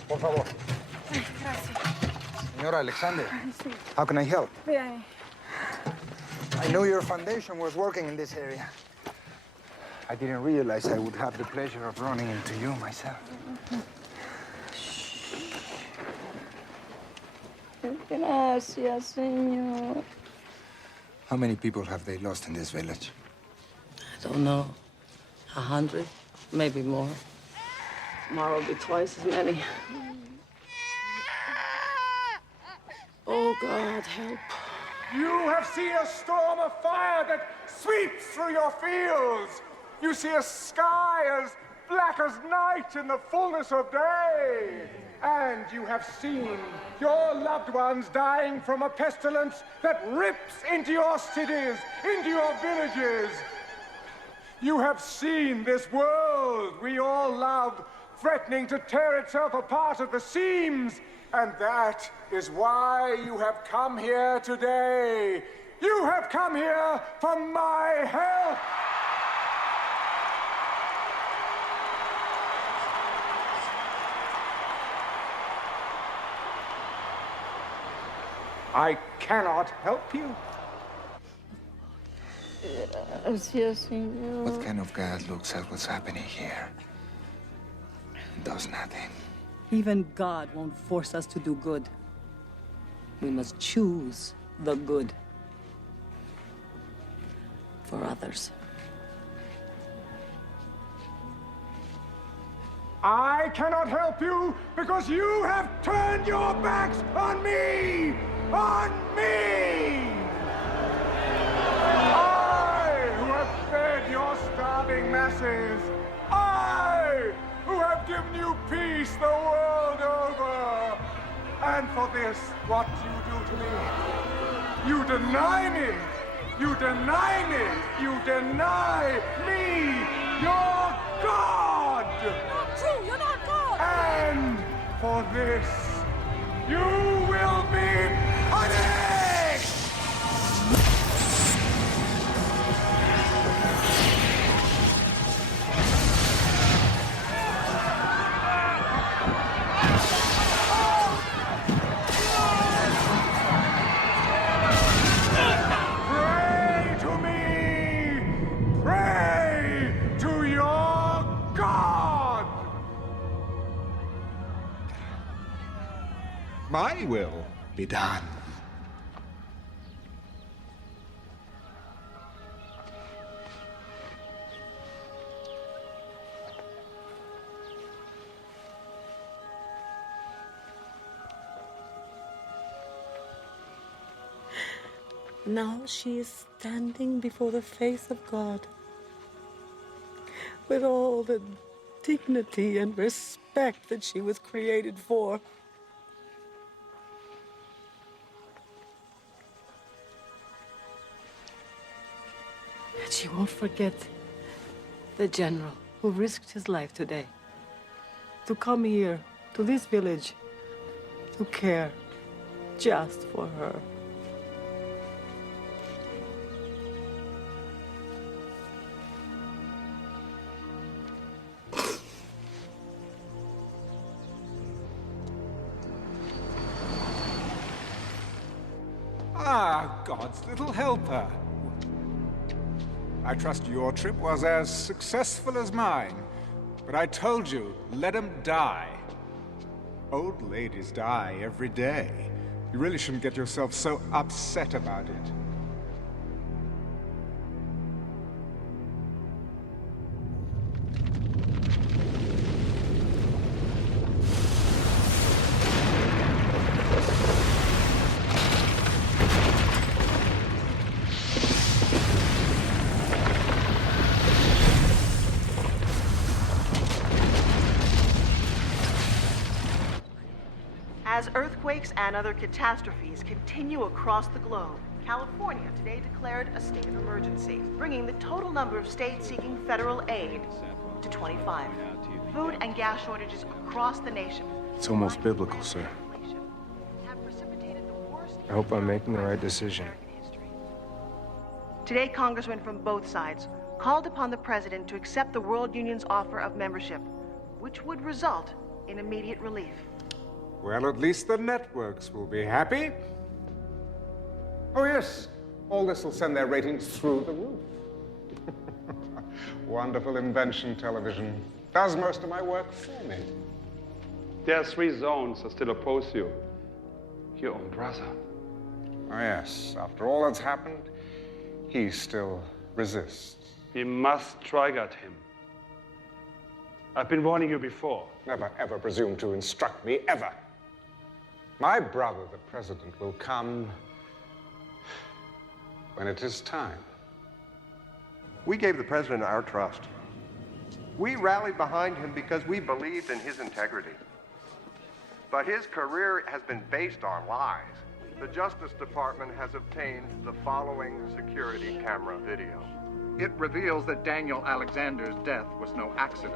Por favor. Señora Alexander, how can I help? Bien. I knew your foundation was working in this area. I didn't realize I would have the pleasure of running into you myself. Gracias, señor. How many people have they lost in this village? I don't know. 100, maybe more. Tomorrow will be twice as many. Oh, God, help. You have seen a storm of fire that sweeps through your fields. You see a sky as black as night in the fullness of day. And you have seen your loved ones dying from a pestilence that rips into your cities, into your villages. You have seen this world we all love threatening to tear itself apart at the seams. And that is why you have come here today. You have come here for my help. I cannot help you. Gracias, señor. What kind of God looks at what's happening here and does nothing? Even God won't force us to do good. We must choose the good for others. I cannot help you because you have turned your backs on me! On me! I, who have fed your starving masses. I, who have given you peace the world over. And for this, what do you do to me? You deny me! You deny me! You deny me! Your God! Not true, you're not God! And for this, you will be punished! Pray to me! Pray to your God! My will be done. Now she is standing before the face of God with all the dignity and respect that she was created for. And she won't forget the general who risked his life today to come here, to this village, to care just for her. Ah, God's little helper. I trust your trip was as successful as mine. But I told you, let him die. Old ladies die every day. You really shouldn't get yourself so upset about it. As earthquakes and other catastrophes continue across the globe, California today declared a state of emergency, bringing the total number of states seeking federal aid to 25. Food and gas shortages across the nation. It's almost biblical, sir. I hope I'm making the right decision. Today, congressmen from both sides called upon the president to accept the World Union's offer of membership, which would result in immediate relief. Well, at least the networks will be happy. Oh, yes. All this will send their ratings through the roof. Wonderful invention, television. Does most of my work for me. There are 3 zones that still oppose you. Your own brother. Oh, yes. After all that's happened, he still resists. We must strike at him. I've been warning you before. Never, ever presume to instruct me, ever. My brother, the president, will come when it is time. We gave the president our trust. We rallied behind him because we believed in his integrity. But his career has been based on lies. The Justice Department has obtained the following security camera video. It reveals that Daniel Alexander's death was no accident.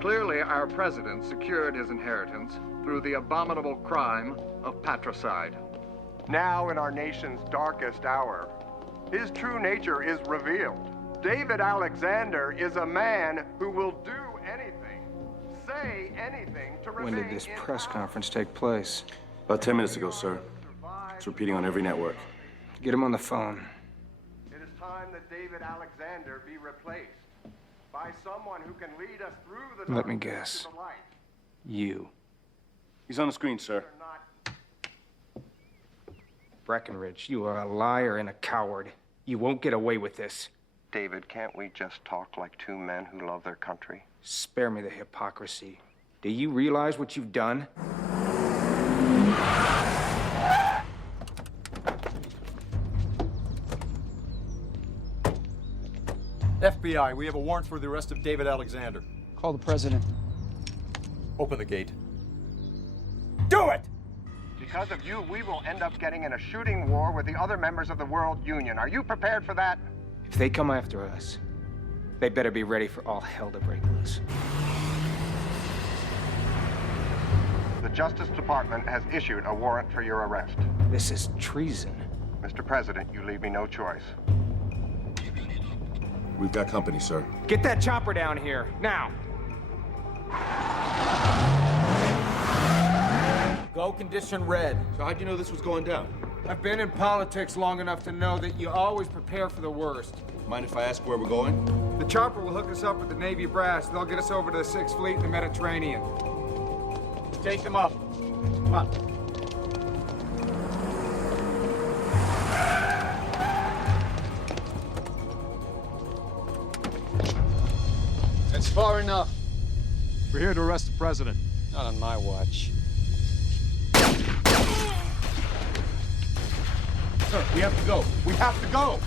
Clearly, our president secured his inheritance through the abominable crime of patricide. Now, in our nation's darkest hour, his true nature is revealed. David Alexander is a man who will do anything, say anything to remain. When did this press conference take place? About 10 minutes ago, sir. It's repeating on every network. Get him on the phone. It is time that David Alexander be replaced by someone who can lead us through the Let me guess. to the light. You. He's on the screen, sir. Breckenridge, you are a liar and a coward. You won't get away with this. David, can't we just talk like 2 men who love their country? Spare me the hypocrisy. Do you realize what you've done? FBI, we have a warrant for the arrest of David Alexander. Call the president. Open the gate. Do it! Because of you, we will end up getting in a shooting war with the other members of the World Union. Are you prepared for that? If they come after us, they better be ready for all hell to break loose. The Justice Department has issued a warrant for your arrest. This is treason. Mr. President, you leave me no choice. We've got company, sir. Get that chopper down here, now! Go condition red. So how'd you know this was going down? I've been in politics long enough to know that you always prepare for the worst. Mind if I ask where we're going? The chopper will hook us up with the Navy brass. They'll get us over to the 6th Fleet in the Mediterranean. Take them up. Come on. That's far enough. We're here to arrest the president. Not on my watch. Sir, we have to go. We have to go.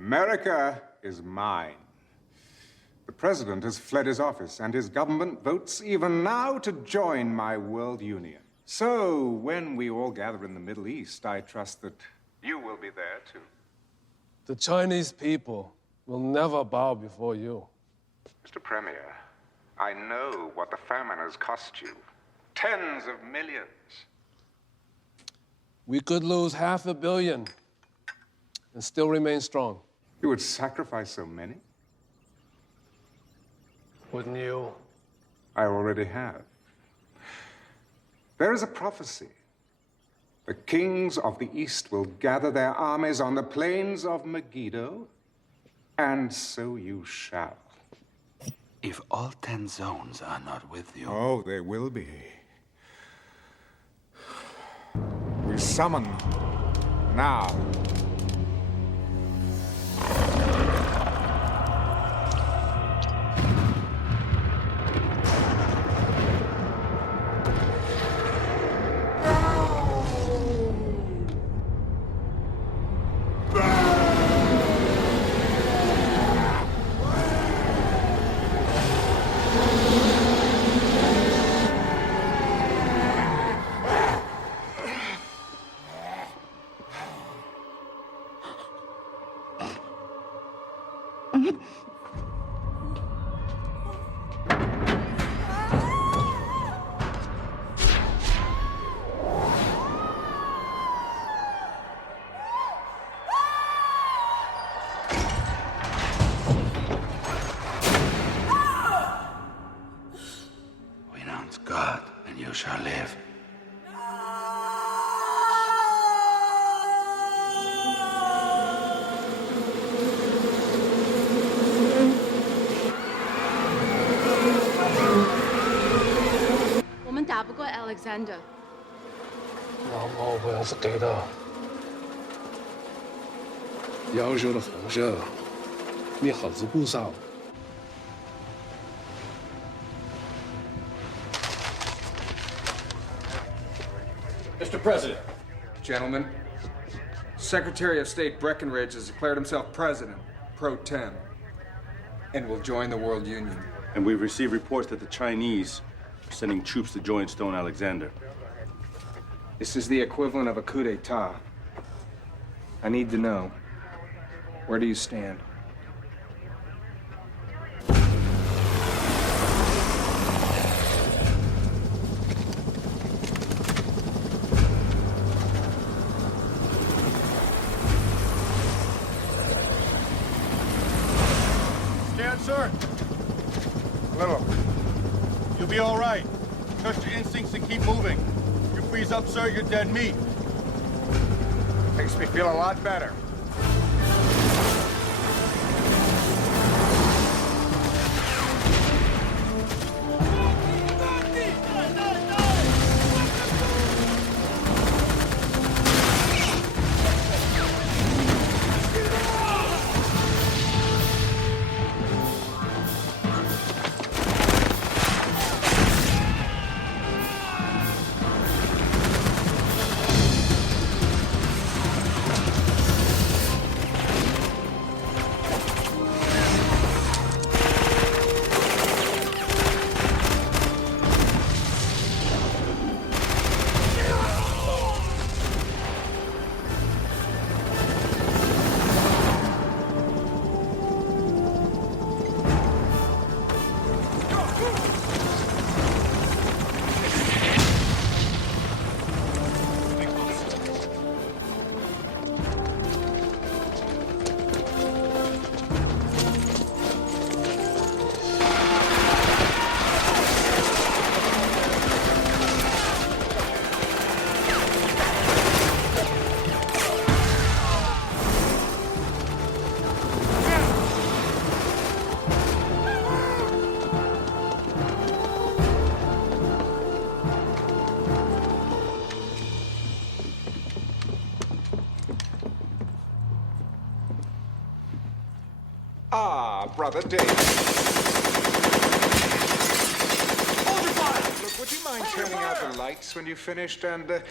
America is mine. The president has fled his office, and his government votes even now to join my world union. So, when we all gather in the Middle East, I trust that you will be there, too. The Chinese people will never bow before you. Mr. Premier, I know what the famine has cost you. Tens of millions. We could lose $500 million and still remain strong. You would sacrifice so many? Wouldn't you? I already have. There is a prophecy. The kings of the East will gather their armies on the plains of Megiddo, and so you shall. If all 10 zones are not with you... Oh, they will be. We summon now. Renounce God, and you shall live. Alexander. 老毛不要是给的，要求的奉献，你何止不少？ Mr. President. Gentlemen, Secretary of State Breckinridge has declared himself president, pro tem, and will join the World Union. And we've received reports that the Chinese are sending troops to join Stone Alexander. This is the equivalent of a coup d'etat. I need to know, where do you stand? Stand, sir. Little. You'll be all right. Trust your instincts and keep moving. You freeze up, sir, you're dead meat. Makes me feel a lot better. Brother Dave. Hold your fire! Look, would you mind turning out the lights when you've finished? And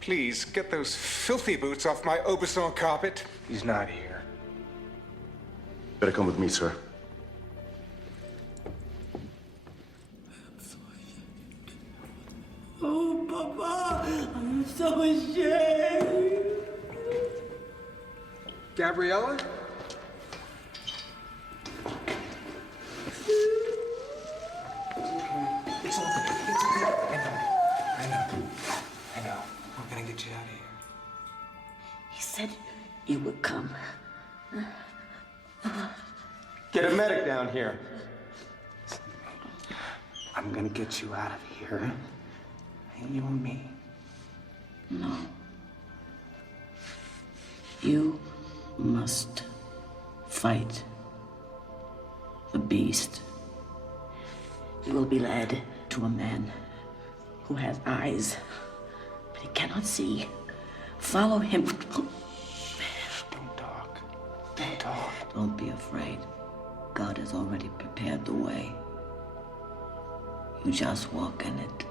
please, get those filthy boots off my Aubusson carpet. He's not here. Better come with me, sir. Oh, Papa, I'm so ashamed. Gabriella? It's okay. It's okay. I know. We're gonna get you out of here. He said you would come. Get a medic down here. I'm gonna get you out of here. You and me. No. You must fight the beast. You will be led to a man who has eyes, but he cannot see. Follow him. Don't talk. Don't talk. Don't be afraid. God has already prepared the way. You just walk in it.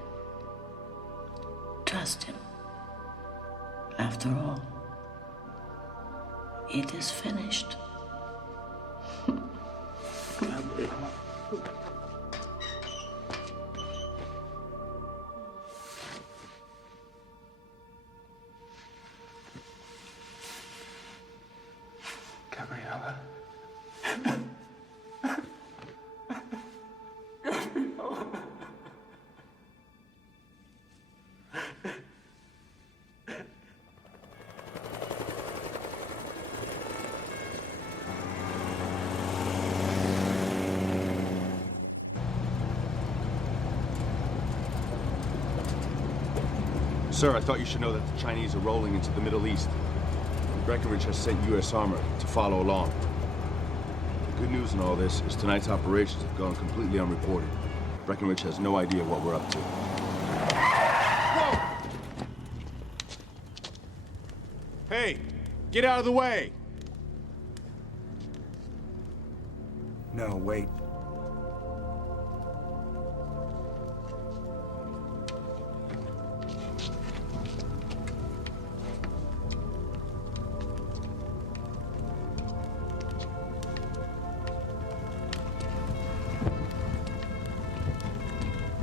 Trust him. After all, it is finished. Gabriella. Sir, I thought you should know that the Chinese are rolling into the Middle East. Breckinridge has sent U.S. armor to follow along. The good news in all this is tonight's operations have gone completely unreported. Breckinridge has no idea what we're up to. Whoa! Hey, get out of the way! No, wait.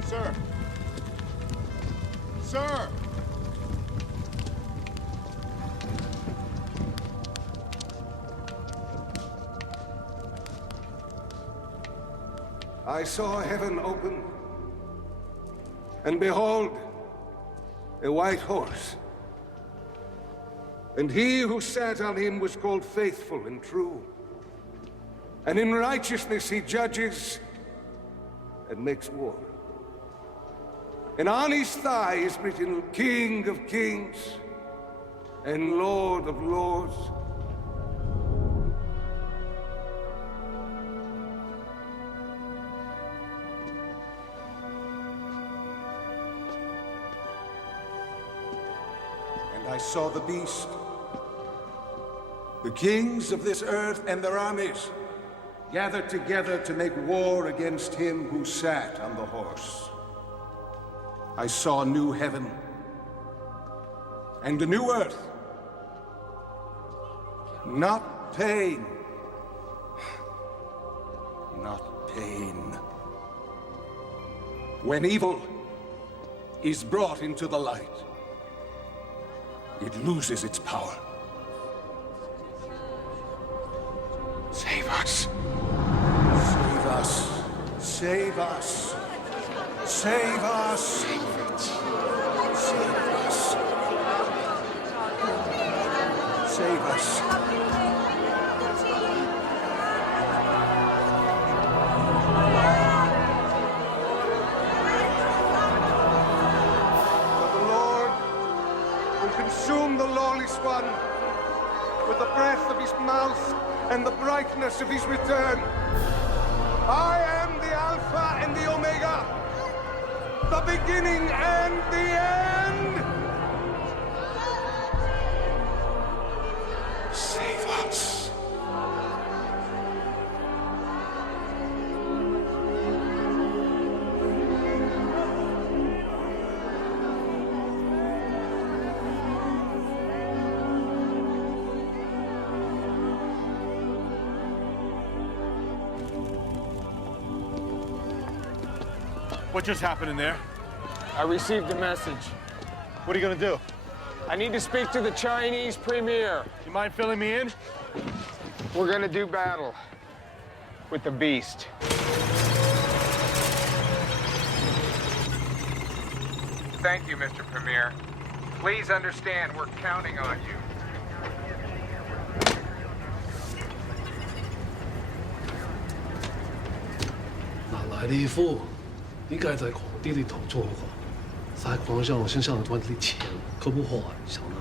Sir! Sir! I saw heaven open, and behold, a white horse. And he who sat on him was called Faithful and True. And in righteousness he judges and makes war. And on his thigh is written King of Kings and Lord of Lords. And I saw the beast, the kings of this earth and their armies, gathered together to make war against him who sat on the horse. I saw new heaven and a new earth. Not pain. Not pain. When evil is brought into the light, it loses its power. Save us. Save us. Save us. Save us! Save it! Save us! Save us! But the Lord will consume the lawless one with the breath of his mouth and the brightness of his return. I am the Alpha and the Omega, the beginning and the end! Save us. What just happened in there? I received a message. What are you gonna do? I need to speak to the Chinese premier. You mind filling me in? We're gonna do battle with the beast. Thank you, Mr. Premier. Please understand we're counting on you. 哪來呢夫？點解就係狂啲啲逃粗嗰個？撒谎向我身上揾啲錢，佢冇害手啦。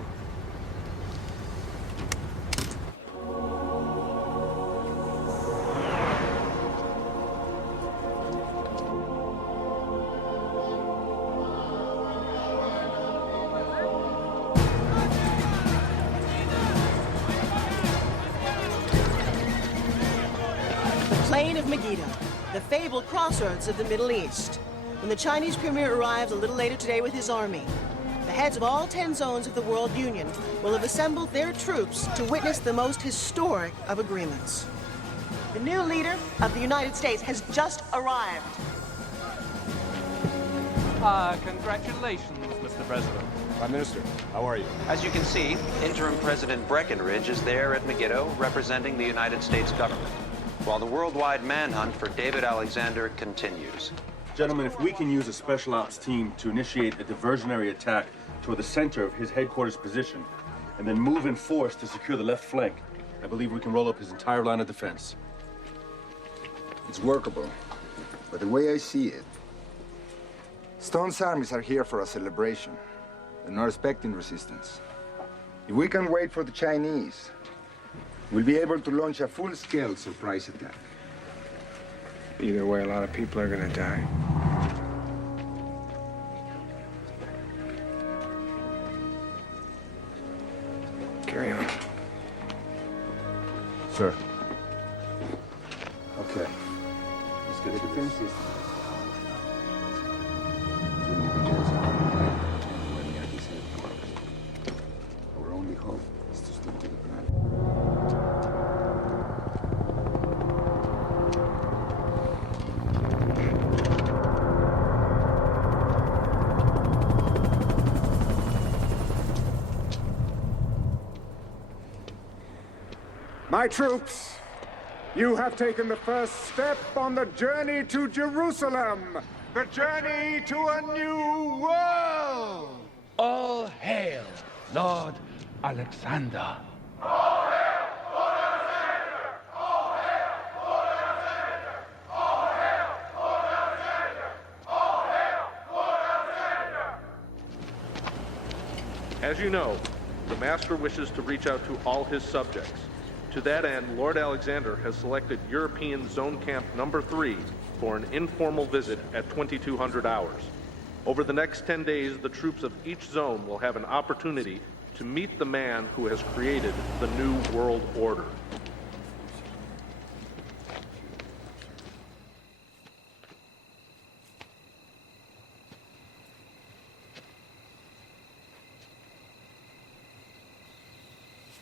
Plain of Megiddo, the fabled crossroads of the Middle East. When the Chinese premier arrives a little later today with his army, the heads of all 10 zones of the World Union will have assembled their troops to witness the most historic of agreements. The new leader of the United States has just arrived. Congratulations, Mr. President. Prime Minister, how are you? As you can see, interim President Breckinridge is there at Megiddo representing the United States government, while the worldwide manhunt for David Alexander continues. Gentlemen, if we can use a special ops team to initiate a diversionary attack toward the center of his headquarters position, and then move in force to secure the left flank, I believe we can roll up his entire line of defense. It's workable, but the way I see it, Stone's armies are here for a celebration. They're not expecting resistance. If we can wait for the Chinese, we'll be able to launch a full-scale surprise attack. Either way, a lot of people are gonna die. Carry on. Sir. Okay. Let's get the defense system. Our only hope is to stick to the plan. My troops, you have taken the first step on the journey to Jerusalem, the journey to a new world. All hail, Lord Alexander. All hail, Lord Alexander! All hail, Lord Alexander! All hail, Lord Alexander! All hail, Lord Alexander! As you know, the Master wishes to reach out to all his subjects. To that end, Lord Alexander has selected European Zone Camp Number 3 for an informal visit at 2200 hours. Over the next 10 days, the troops of each zone will have an opportunity to meet the man who has created the New World Order.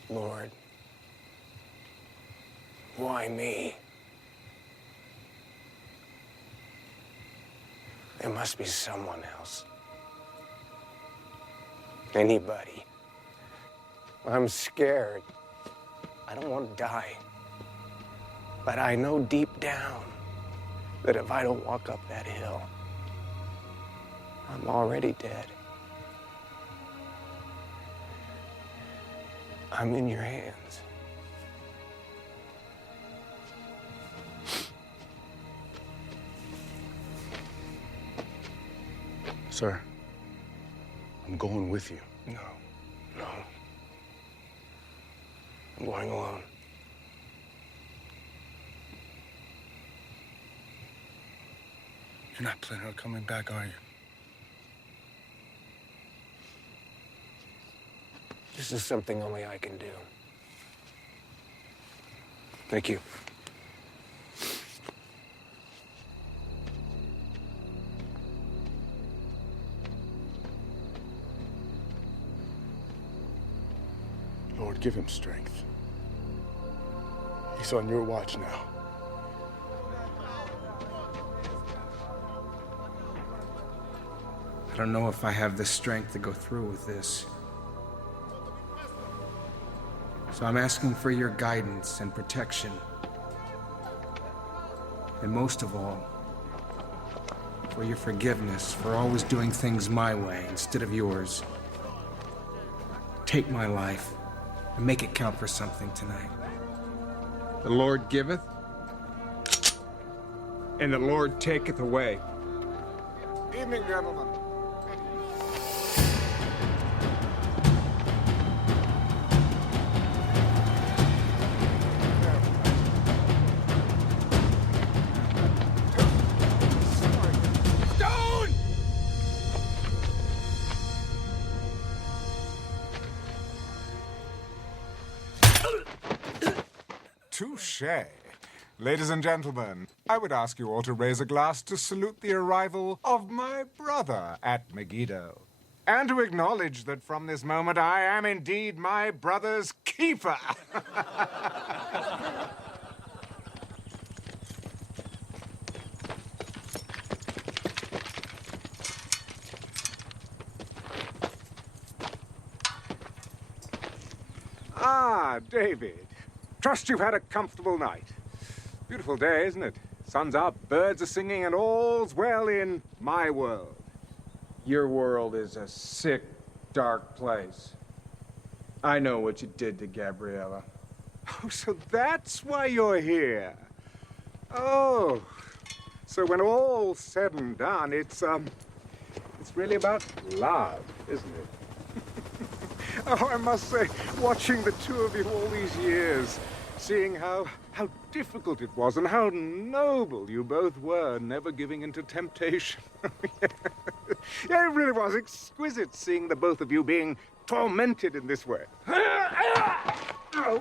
Lord, why me? There must be someone else. Anybody. I'm scared. I don't want to die. But I know deep down that if I don't walk up that hill, I'm already dead. I'm in your hands. Sir, I'm going with you. No. I'm going alone. You're not planning on coming back, are you? This is something only I can do. Thank you. Lord, give him strength. He's on your watch now. I don't know if I have the strength to go through with this. So I'm asking for your guidance and protection. And most of all, for your forgiveness for always doing things my way instead of yours. Take my life and make it count for something tonight. The Lord giveth, and the Lord taketh away. Evening, gentlemen. touché. Ladies and gentlemen, I would ask you all to raise a glass to salute the arrival of my brother at Megiddo, and to acknowledge that from this moment I am indeed my brother's keeper. Ah, David. Trust you've had a comfortable night. Beautiful day, isn't it? Sun's up, birds are singing, and all's well in my world. Your world is a sick, dark place. I know what you did to Gabriella. Oh, so that's why you're here. Oh, so when all's said and done, it's really about love, isn't it? Oh, I must say, watching the two of you all these years, seeing how difficult it was and how noble you both were, never giving in to temptation. Yeah, it really was exquisite seeing the both of you being tormented in this way. Oh.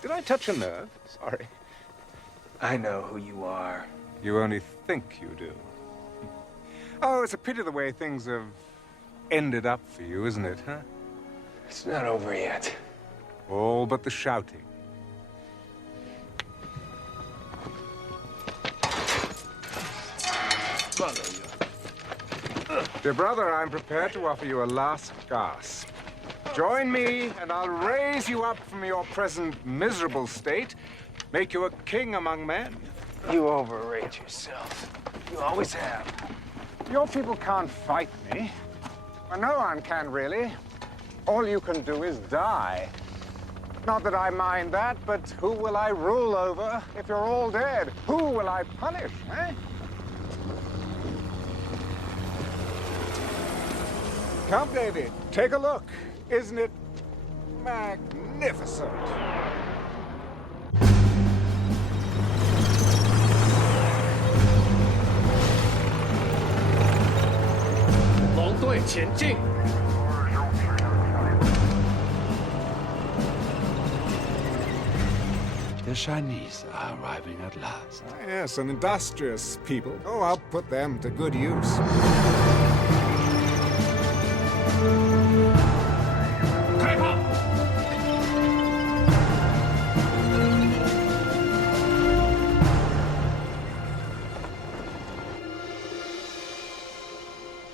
Did I touch a nerve? Sorry. I know who you are. You only think you do. Oh, it's a pity the way things have ended up for you, isn't it, huh? It's not over yet. All but the shouting. Dear brother, I'm prepared to offer you a last gasp. Join me, and I'll raise you up from your present miserable state, make you a king among men. You overrate yourself. You always have. Your people can't fight me. Well, no one can, really. All you can do is die. Not that I mind that, but who will I rule over if you're all dead? Who will I punish, eh? Come, David, take a look. Isn't it magnificent? The Chinese are arriving at last. Ah, yes, an industrious people. Oh, I'll put them to good use.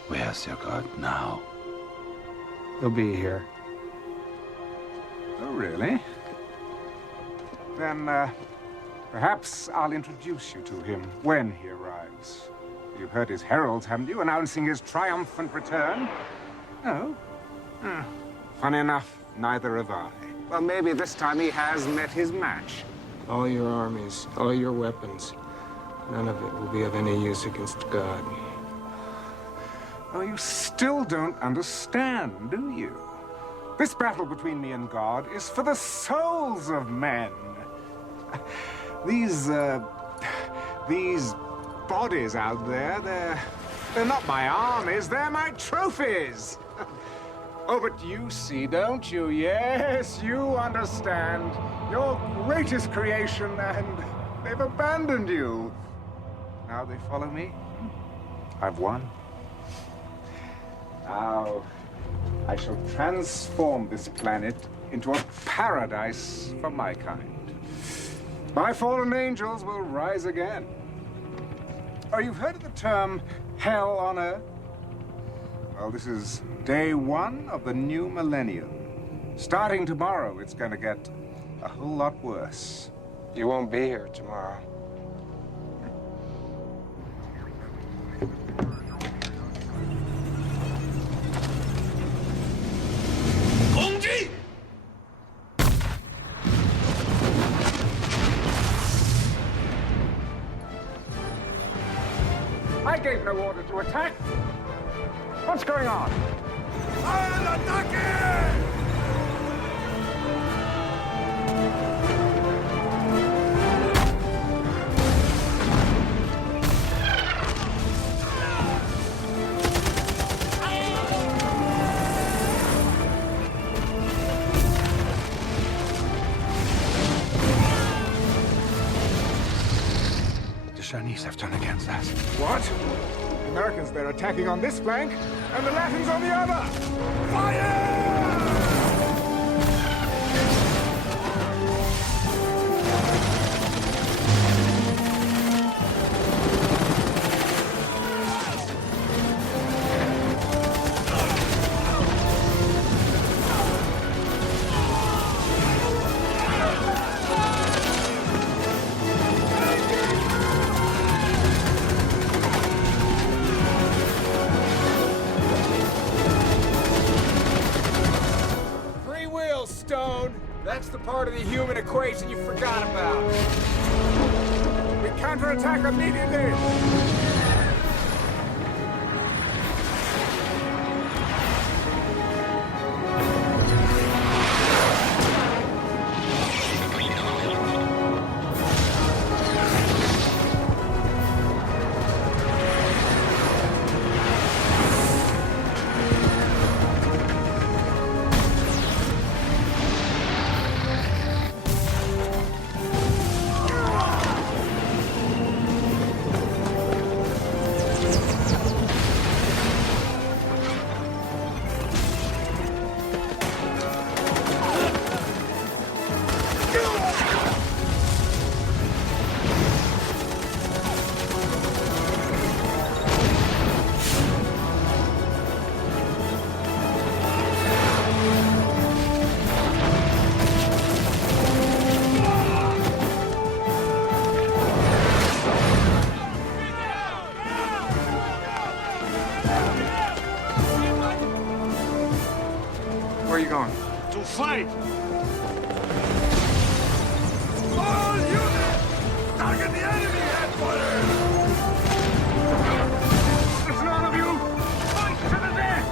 Where's your God now? He'll be here. Oh, really? Then, perhaps I'll introduce you to him when he arrives. You've heard his heralds, haven't you, announcing his triumphant return? No? Funny enough, neither have I. Well, maybe this time he has met his match. All your armies, all your weapons, none of it will be of any use against God. Oh, you still don't understand, do you? This battle between me and God is for the souls of men. These bodies out there, they're not my armies, they're my trophies. Oh, but you see, don't you? Yes, you understand. Your greatest creation, and they've abandoned you. Now they follow me. I've won. Now, I shall transform this planet into a paradise for my kind. My fallen angels will rise again. Oh, you've heard of the term hell on earth? Well, this is day one of the new millennium. Starting tomorrow, it's going to get a whole lot worse. You won't be here tomorrow. I gave no order to attack. What's going on? Chinese have turned against us. What? The Americans, they're attacking on this flank, and the Latins on the other! Fire! That's the part of the human equation you forgot about. We counterattack immediately! Where are you going? To fight! All units! Target the enemy headquarters! Listen, all of you! Fight to the death!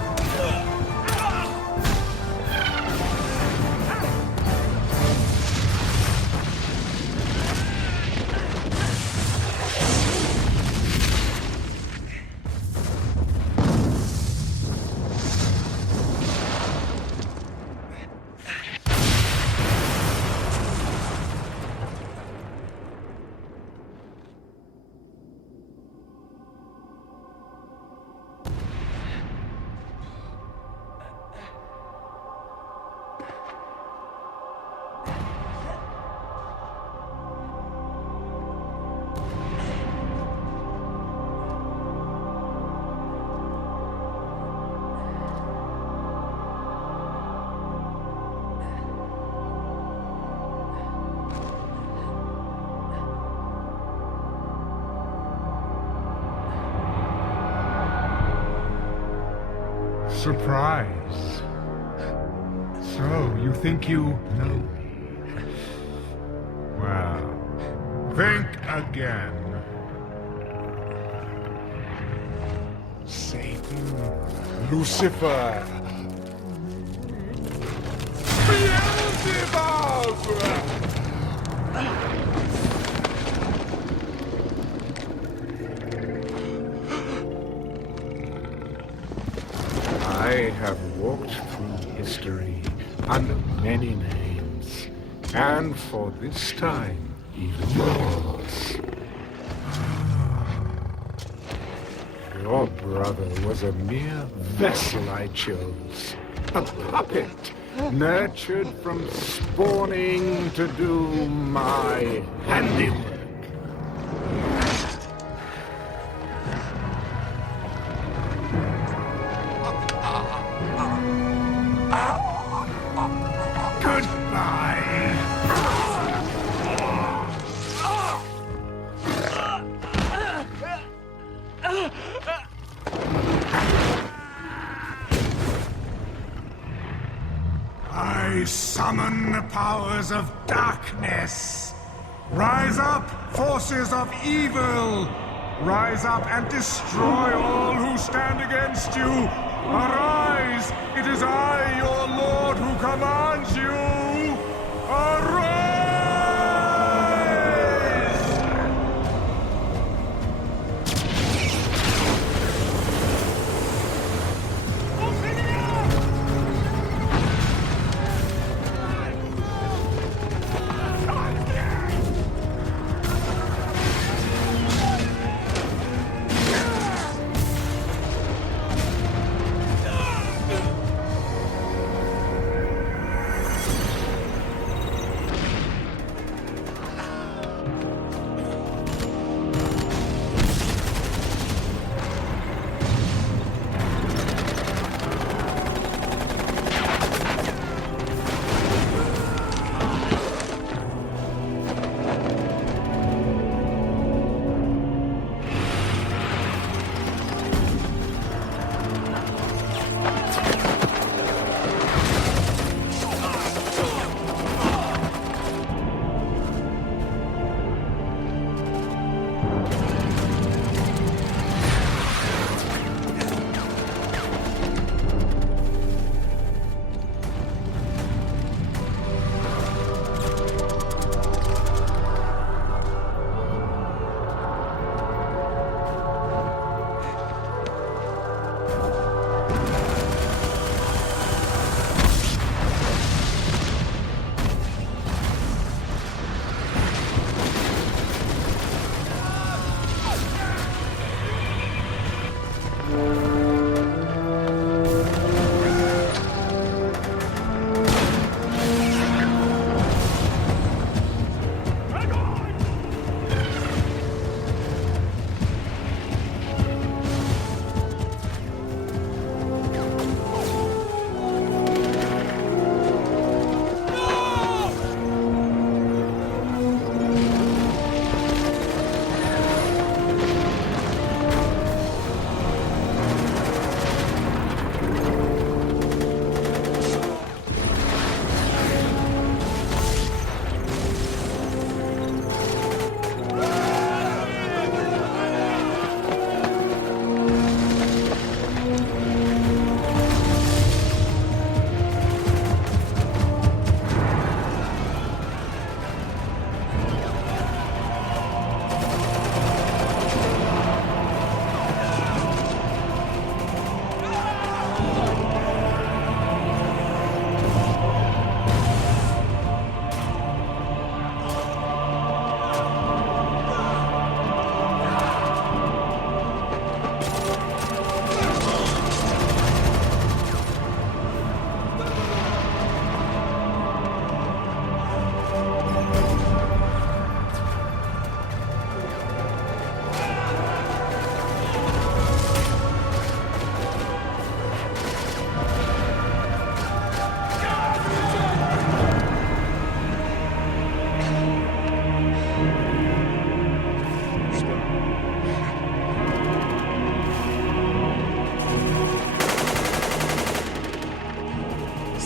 Surprise. So, you think you know me? Well, think again. Satan, Lucifer, Beelzebub! I have walked through history under many names, and for this time, even yours. Your brother was a mere vessel I chose, a puppet, nurtured from spawning to do my handiwork. I summon the powers of darkness. Rise up, forces of evil. Rise up and destroy all who stand against you. Arise, it is I, your Lord, who commands you. Arise!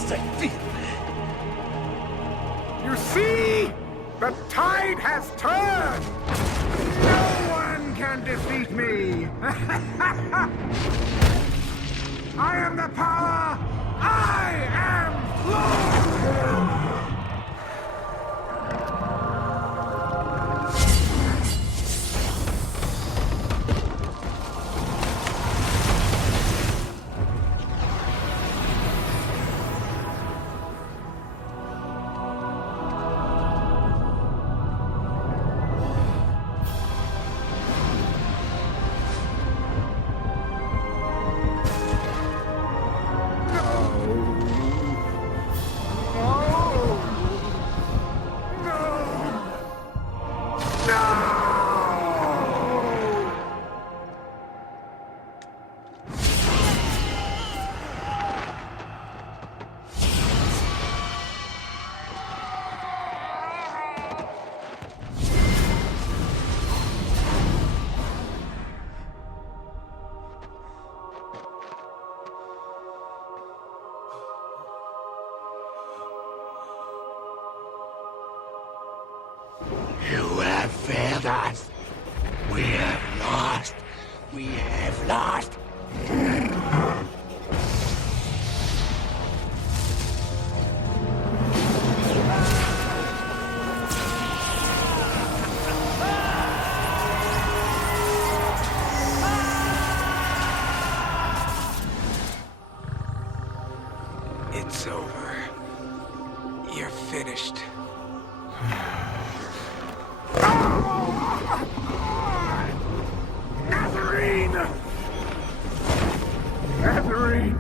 You see? The tide has turned! No one can defeat me! I am the power! I am Lord! You have failed us. We have lost. We have lost. It's over. You're finished. Nazarene! Nazarene!